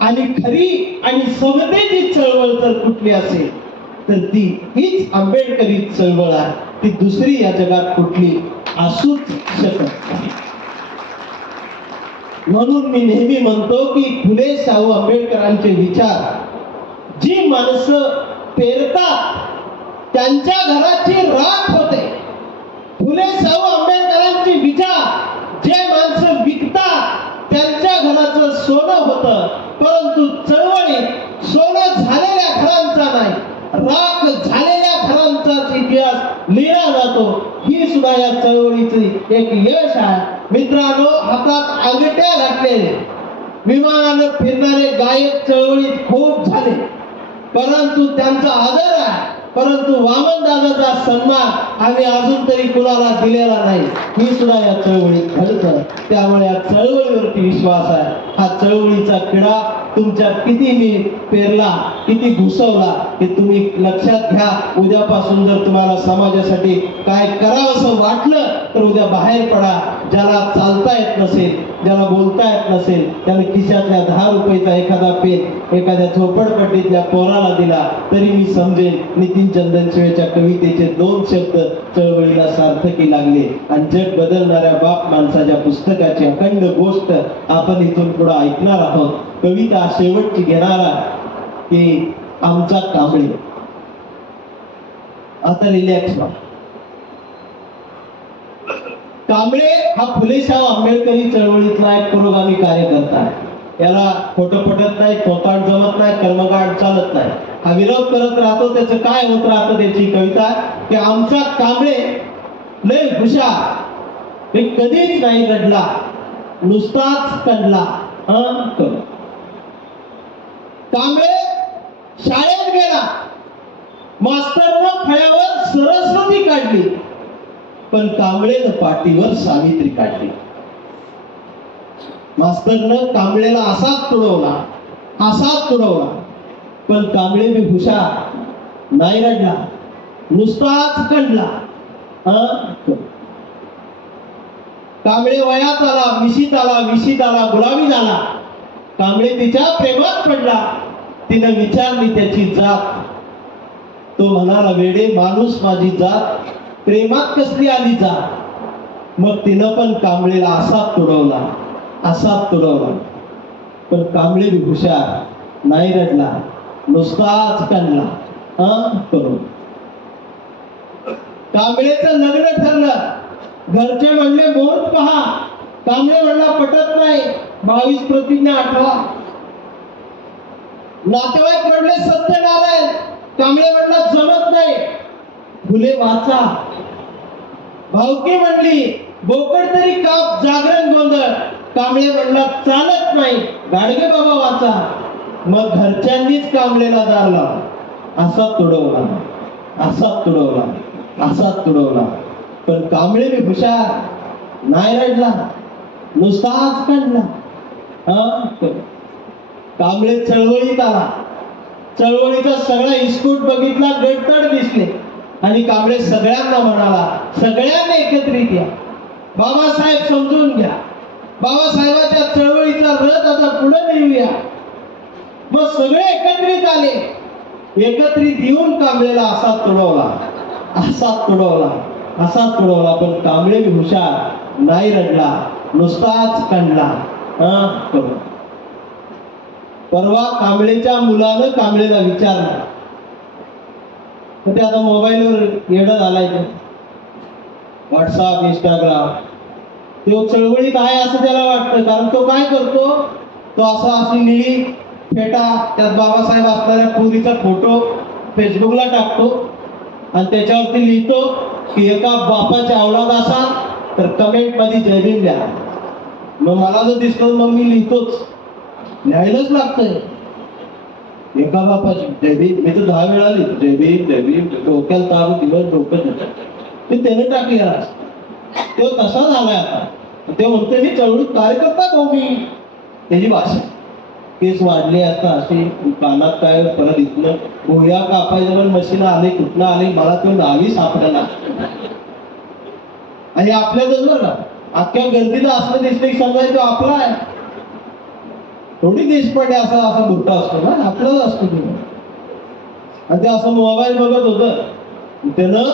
आणि खरी आणि समतेची चळवळ जर कुठली असेल तर ती हीच आंबेडकरी चळवळ आहे. ती दुसरी या जगात कुठली असूच शकत नाही. म्हणून मी नेहमी म्हणतो की फुले शाहू आंबेडकरांचे विचार जी माणसं पेरतात त्यांच्या घराची राख होते. फुले शाहू आंबेडकरांचे विचार जे माणसं विकतात त्यांच्या घराचं सोनं होतं. परंतु चळवळीत सोनं झालेल्या घरांचा नाही, राख झालेल्या घरांचाच इतिहास लिहिला जातो. ही सुद्धा या चळवळीची एक यश आहे. मित्रांनो, हातात अंगठ्या घातलेले विमानानं फिरणारे गायक चळवळीत खूप झाले, परंतु त्यांचा आदर आहे. परंतु वामनदादाचा सन्मान आम्ही अजून तरी कुणाला दिलेला नाही. ही सुद्धा या चळवळीत घडतं. त्यामुळे या चळवळीवरती विश्वास आहे. हा चळवळीचा किडा तुमच्यात किती मी पेरला, किती घुसवला हे तुम्ही लक्षात घ्या. उद्यापासून जर तुम्हाला समाजासाठी काय करावंसं वाटलं तर उद्या बाहेर पडा. ज्याला चालता येत नसेल, ज्याला बोलता येत नसेल, त्याने खिशातल्या 10 रुपयाचा एखादा पेन एखाद्या झोपडपट्टीतल्या पोराला दिला तरी मी समजेन नितीन चंदनशिवेच्या कवितेचे 2 शब्द चळवळीला सार्थकी लागले. आणि जग बदलणाऱ्या बाप माणसाच्या पुस्तकाची अखंड गोष्ट आपण इथून पुढे ऐकणार आहोत. कविता शेवटची घेणारा की आमचा कांबळे. आता रिलॅक्स व्हा. कांबळे हा फुले शाहू आंबेडकरी चळवळीतला एक पुरोगामी कार्यकर्ता आहे. याला खोटं पटत नाही, थोतांड जमत नाही, कर्मकांड चालत नाही. हा विरोध करत राहतो. त्याचं काय होत राहतं त्याची कविता की आमचा कांबळे लय हुशार, कधीच नाही रडला, नुसताच कंडला. कांबळे शाळेत गेला, मास्तरनं फळ्यावर सरस्वती काढली, पण कांबळेनं पाठीवर सावित्री काढली. मास्तरनं कांबळेला असाच तुडवला, असाच तुडवला, पण कांबळे बी हुशार, नाही रडला, नुसताच कंडला. कांबळे वयात आला, मिशीत आला, विशीत आला, गुलाबी झाला. कांबळे तिच्या प्रेमात पडला. तिनं विचारली त्याची जात. तो म्हणाला, वेडे माणूस माझी जात, प्रेमात कसली आली जात. मग तिनं पण कांबळेला असाच तुडवला, असाच तुडवला, पण कांबळे बी हुशार, नाही रडला, नुसताच काढला. करून कांबळेचं लग्न ठरलं. घरचे म्हणले मुहूर्त पहा. कांबळे म्हणला पटत नाही, 22 प्रतिज्ञा आठवा. नातेवाईक म्हणले सत्यनारायण. कांबळे म्हणला जमत नाही, फुले वाचा. भावकी म्हणली बोकड तरी काप, जागरण गोंधळ. कांबळे म्हणला चालत नाही, गाडगे बाबा वाचा. मग घरच्यांनीच कांबळेला दार लावला, असा तुडवला, असा तुडवला, असा तुडवला, पण कांबळे बी हुशार, नाही रडला, नुसताच काढला. कांबळे चळवळीत आला. चळवळीचा सगळा इस्कूट बघितला, गडतड दिसले आणि कांबळे सगळ्यांना म्हणाला, सगळ्यांनी एकत्रित या, बाबासाहेब समजून घ्या, बाबासाहेबांच्या चळवळीचा रथ आता पुढे नेऊया. मग सगळे एकत्रित आले. एकत्रित येऊन कांबळेला असा तुडवला, असा तुडवला, असा तुडवला, पण कांबळे बी हुशार, नाही रडला, नुसताच काढला. परवा कांबळेच्या मुलानं कांबळेला विचारलं, ते आता मोबाईलवर येडं झालाय, व्हॉट्सअप, इंस्टाग्राम, तो चळवळीत आहे असं त्याला वाटतं. कारण तो काय करतो, तो अशी निळी फेटा त्यात बाबासाहेब असणाऱ्या पोरीचा फोटो फेसबुकला टाकतो आणि त्याच्यावरती लिहितो की एका बापाच्या औलाद असाल तर कमेंट मध्ये जय भीम द्या. मग मला जर दिसतो मग मी लिहितोच, लिहायलाच लागतंय. एका बापाची जय भीम, मी तर 10 वेळा लिहितो जय भीम जय भीम, डोक्याला ताप दिवस डोकं देतात. ते त्याने टाकलेला तो तसा झालाय आता. ते म्हणतो मी चळवळीत कार्यकर्ता भाऊ मी. त्याची भाषा केस वाढले असता असे कानात काय परत इथलं भोया कापायचं पण मशीन आले कुठनं आले मला तो नावी सापडला. आणि आपल्या बरोबर ना अख्ख्या गर्दीला असलं दिसलं की समजायचं आपला आहे. थोडी देशपांडे असा असा बुट्टा असतो ना आपलाच असतो तुम्ही. आणि ते असं मोबाईल बघत होतं. त्यानं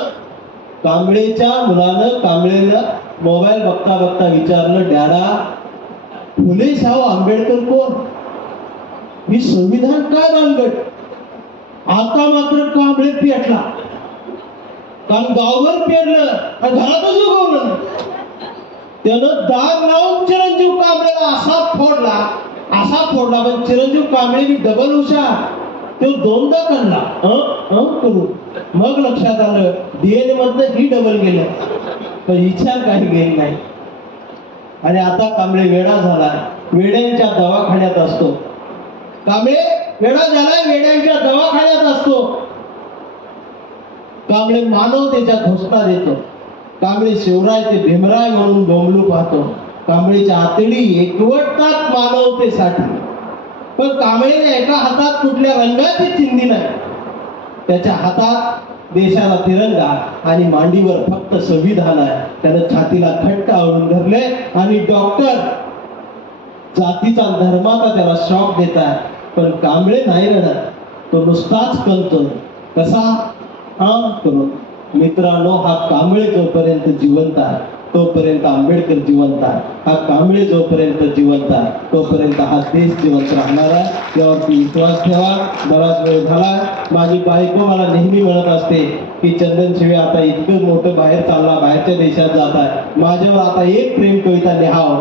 कांबळेच्या मुलानं कांबळेला मोबाईल बघता बघता विचारलं डॅडा फुले शाहू आंबेडकर कोण? ही संविधान काय भानगड? आता मात्र कांबळे पेटला. कारण गावभर पेरलं आणि घरातच उगवलं. त्यानं दाग लावून चिरंजीव कांबळेला असा फोडला पण चिरंजीव कांबळे मी डबल हुशार. तो दोनदा काढला करू मग लक्षात आलं डीएनए मधलं ही डबल गेलं पण विचार काही गेली नाही. आणि आता कांबळे वेडा झाला, वेड्यांच्या दवाखान्यात असतो. कांबळे वेडा झालाय, वेड्यांच्या दवाखान्यात असतो. कांबळे मानवतेच्या घोषणा देतो. कांबळे शिवराय ते भीमराय म्हणून डोंबलू पाहतो. कांबळेच्या आतडी एकवटतात मानवतेसाठी. पण कांबळेने एका हातात कुठल्या रंगाची चिंधी नाही. त्याच्या हातात देशाला तिरंगा आणि मांडीवर फक्त संविधान आहे. त्यानं छातीला थट्ट आवळून धरले आणि डॉक्टर जातीचा धर्माचा त्याला शॉक देत आहे. पण कांबळे नाही रडत, तो नुसताच कळतो. कसा करून मित्रांनो हा कांबळे जोपर्यंत जिवंत आहे तोपर्यंत आंबेडकर जिवंत आहे. हा कांबळे जोपर्यंत जिवंत आहे तोपर्यंत हा देश जिवंत राहणार आहे. यावरती विश्वास ठेवा. बराच वेळ झाला. माझी बायको मला नेहमी म्हणत असते की चंदन शिवे आता इतकं मोठं बाहेर चालला, बाहेरच्या देशात जात आहे, माझ्यावर आता एक प्रेम कविता लिहावं.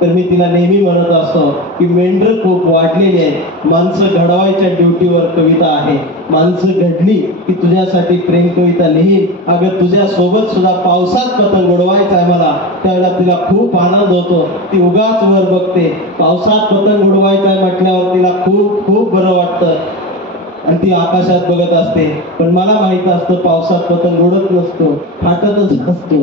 तर मी तिला नेहमी म्हणत असतो की मेंढर खूप वाढलेली आहेत, माणसं घडवायच्या ड्युटीवर कविता आहे. माणसं घडली की तुझ्यासाठी प्रेम कविता लिहीन. अगं तुझ्या सोबत सुद्धा पावसात पतंग उडवायचा आहे मला. त्यावेळेला तिला खूप आनंद होतो. ती उगाच वर बघते. पावसात पतंग उडवायचा आहे म्हटल्यावर तिला खूप खूप बरं वाटतं आणि ती आकाशात बघत असते. पण मला माहित असतं पावसात पतंग उडत नसतो, फाटतच असतो.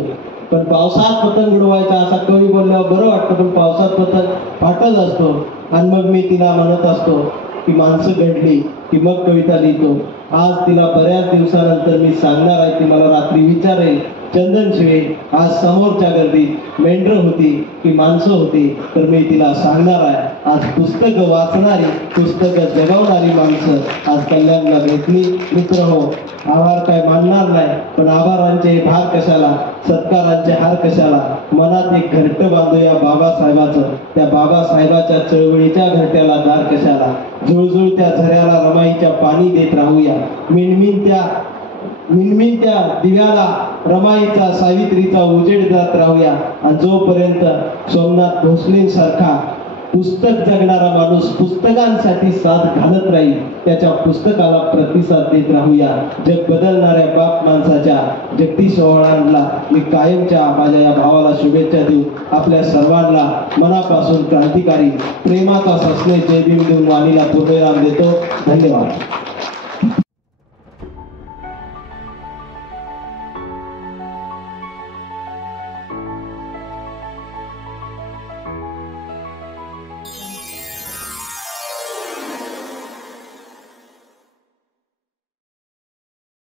पण पावसात पतंग उडवायचा असा कवी बोलल्यावर बरं वाटतं, पण पावसात पतंग फाटत असतो. आणि मग मी तिला म्हणत असतो की माणसं घडली की मग कविता लिहितो. आज तिला बऱ्याच दिवसानंतर मी सांगणार आहे. ती मला रात्री विचारेल चंदन शिवे आज समोरच्या गर्दीत मेंढर होती की माणसं होती? तर मी तिला सांगणार आहे आज पुस्तकं वाचणारी, पुस्तकं जगवणारी माणसं आज कल्याणला भेटली. मित्र हो, आभार काय मानणार नाही, पण आभारांचे भार कशाला, सत्कारांचे हार कशाला. मनात एक घरटं बांधूया बाबासाहेबाचं, त्या बाबासाहेबाच्या चळवळीच्या घरट्याला दार कशाला. जुळजुळत्या झऱ्याला रमाईच्या पाणी देत राहूया. मिनमिनत्या दिव्याला रमाईचा सावित्रीचा उजेड जात राहूया. आणि जोपर्यंत सोमनाथ भोसलेंसारखा पुस्तक जगणारा माणूस पुस्तकांसाठी साथ घालत राहील, त्याच्या पुस्तकाला प्रतिसाद देत राहूया. जग बदलणाऱ्या बाप माणसाच्या जगदीश ओवाळांना मी कायमच्या माझ्या या भावाला शुभेच्छा देऊ. आपल्या सर्वांना मनापासून क्रांतिकारी प्रेमाचा ससने जय भीम देऊन वाणीला पूर्णविराम देतो. धन्यवाद.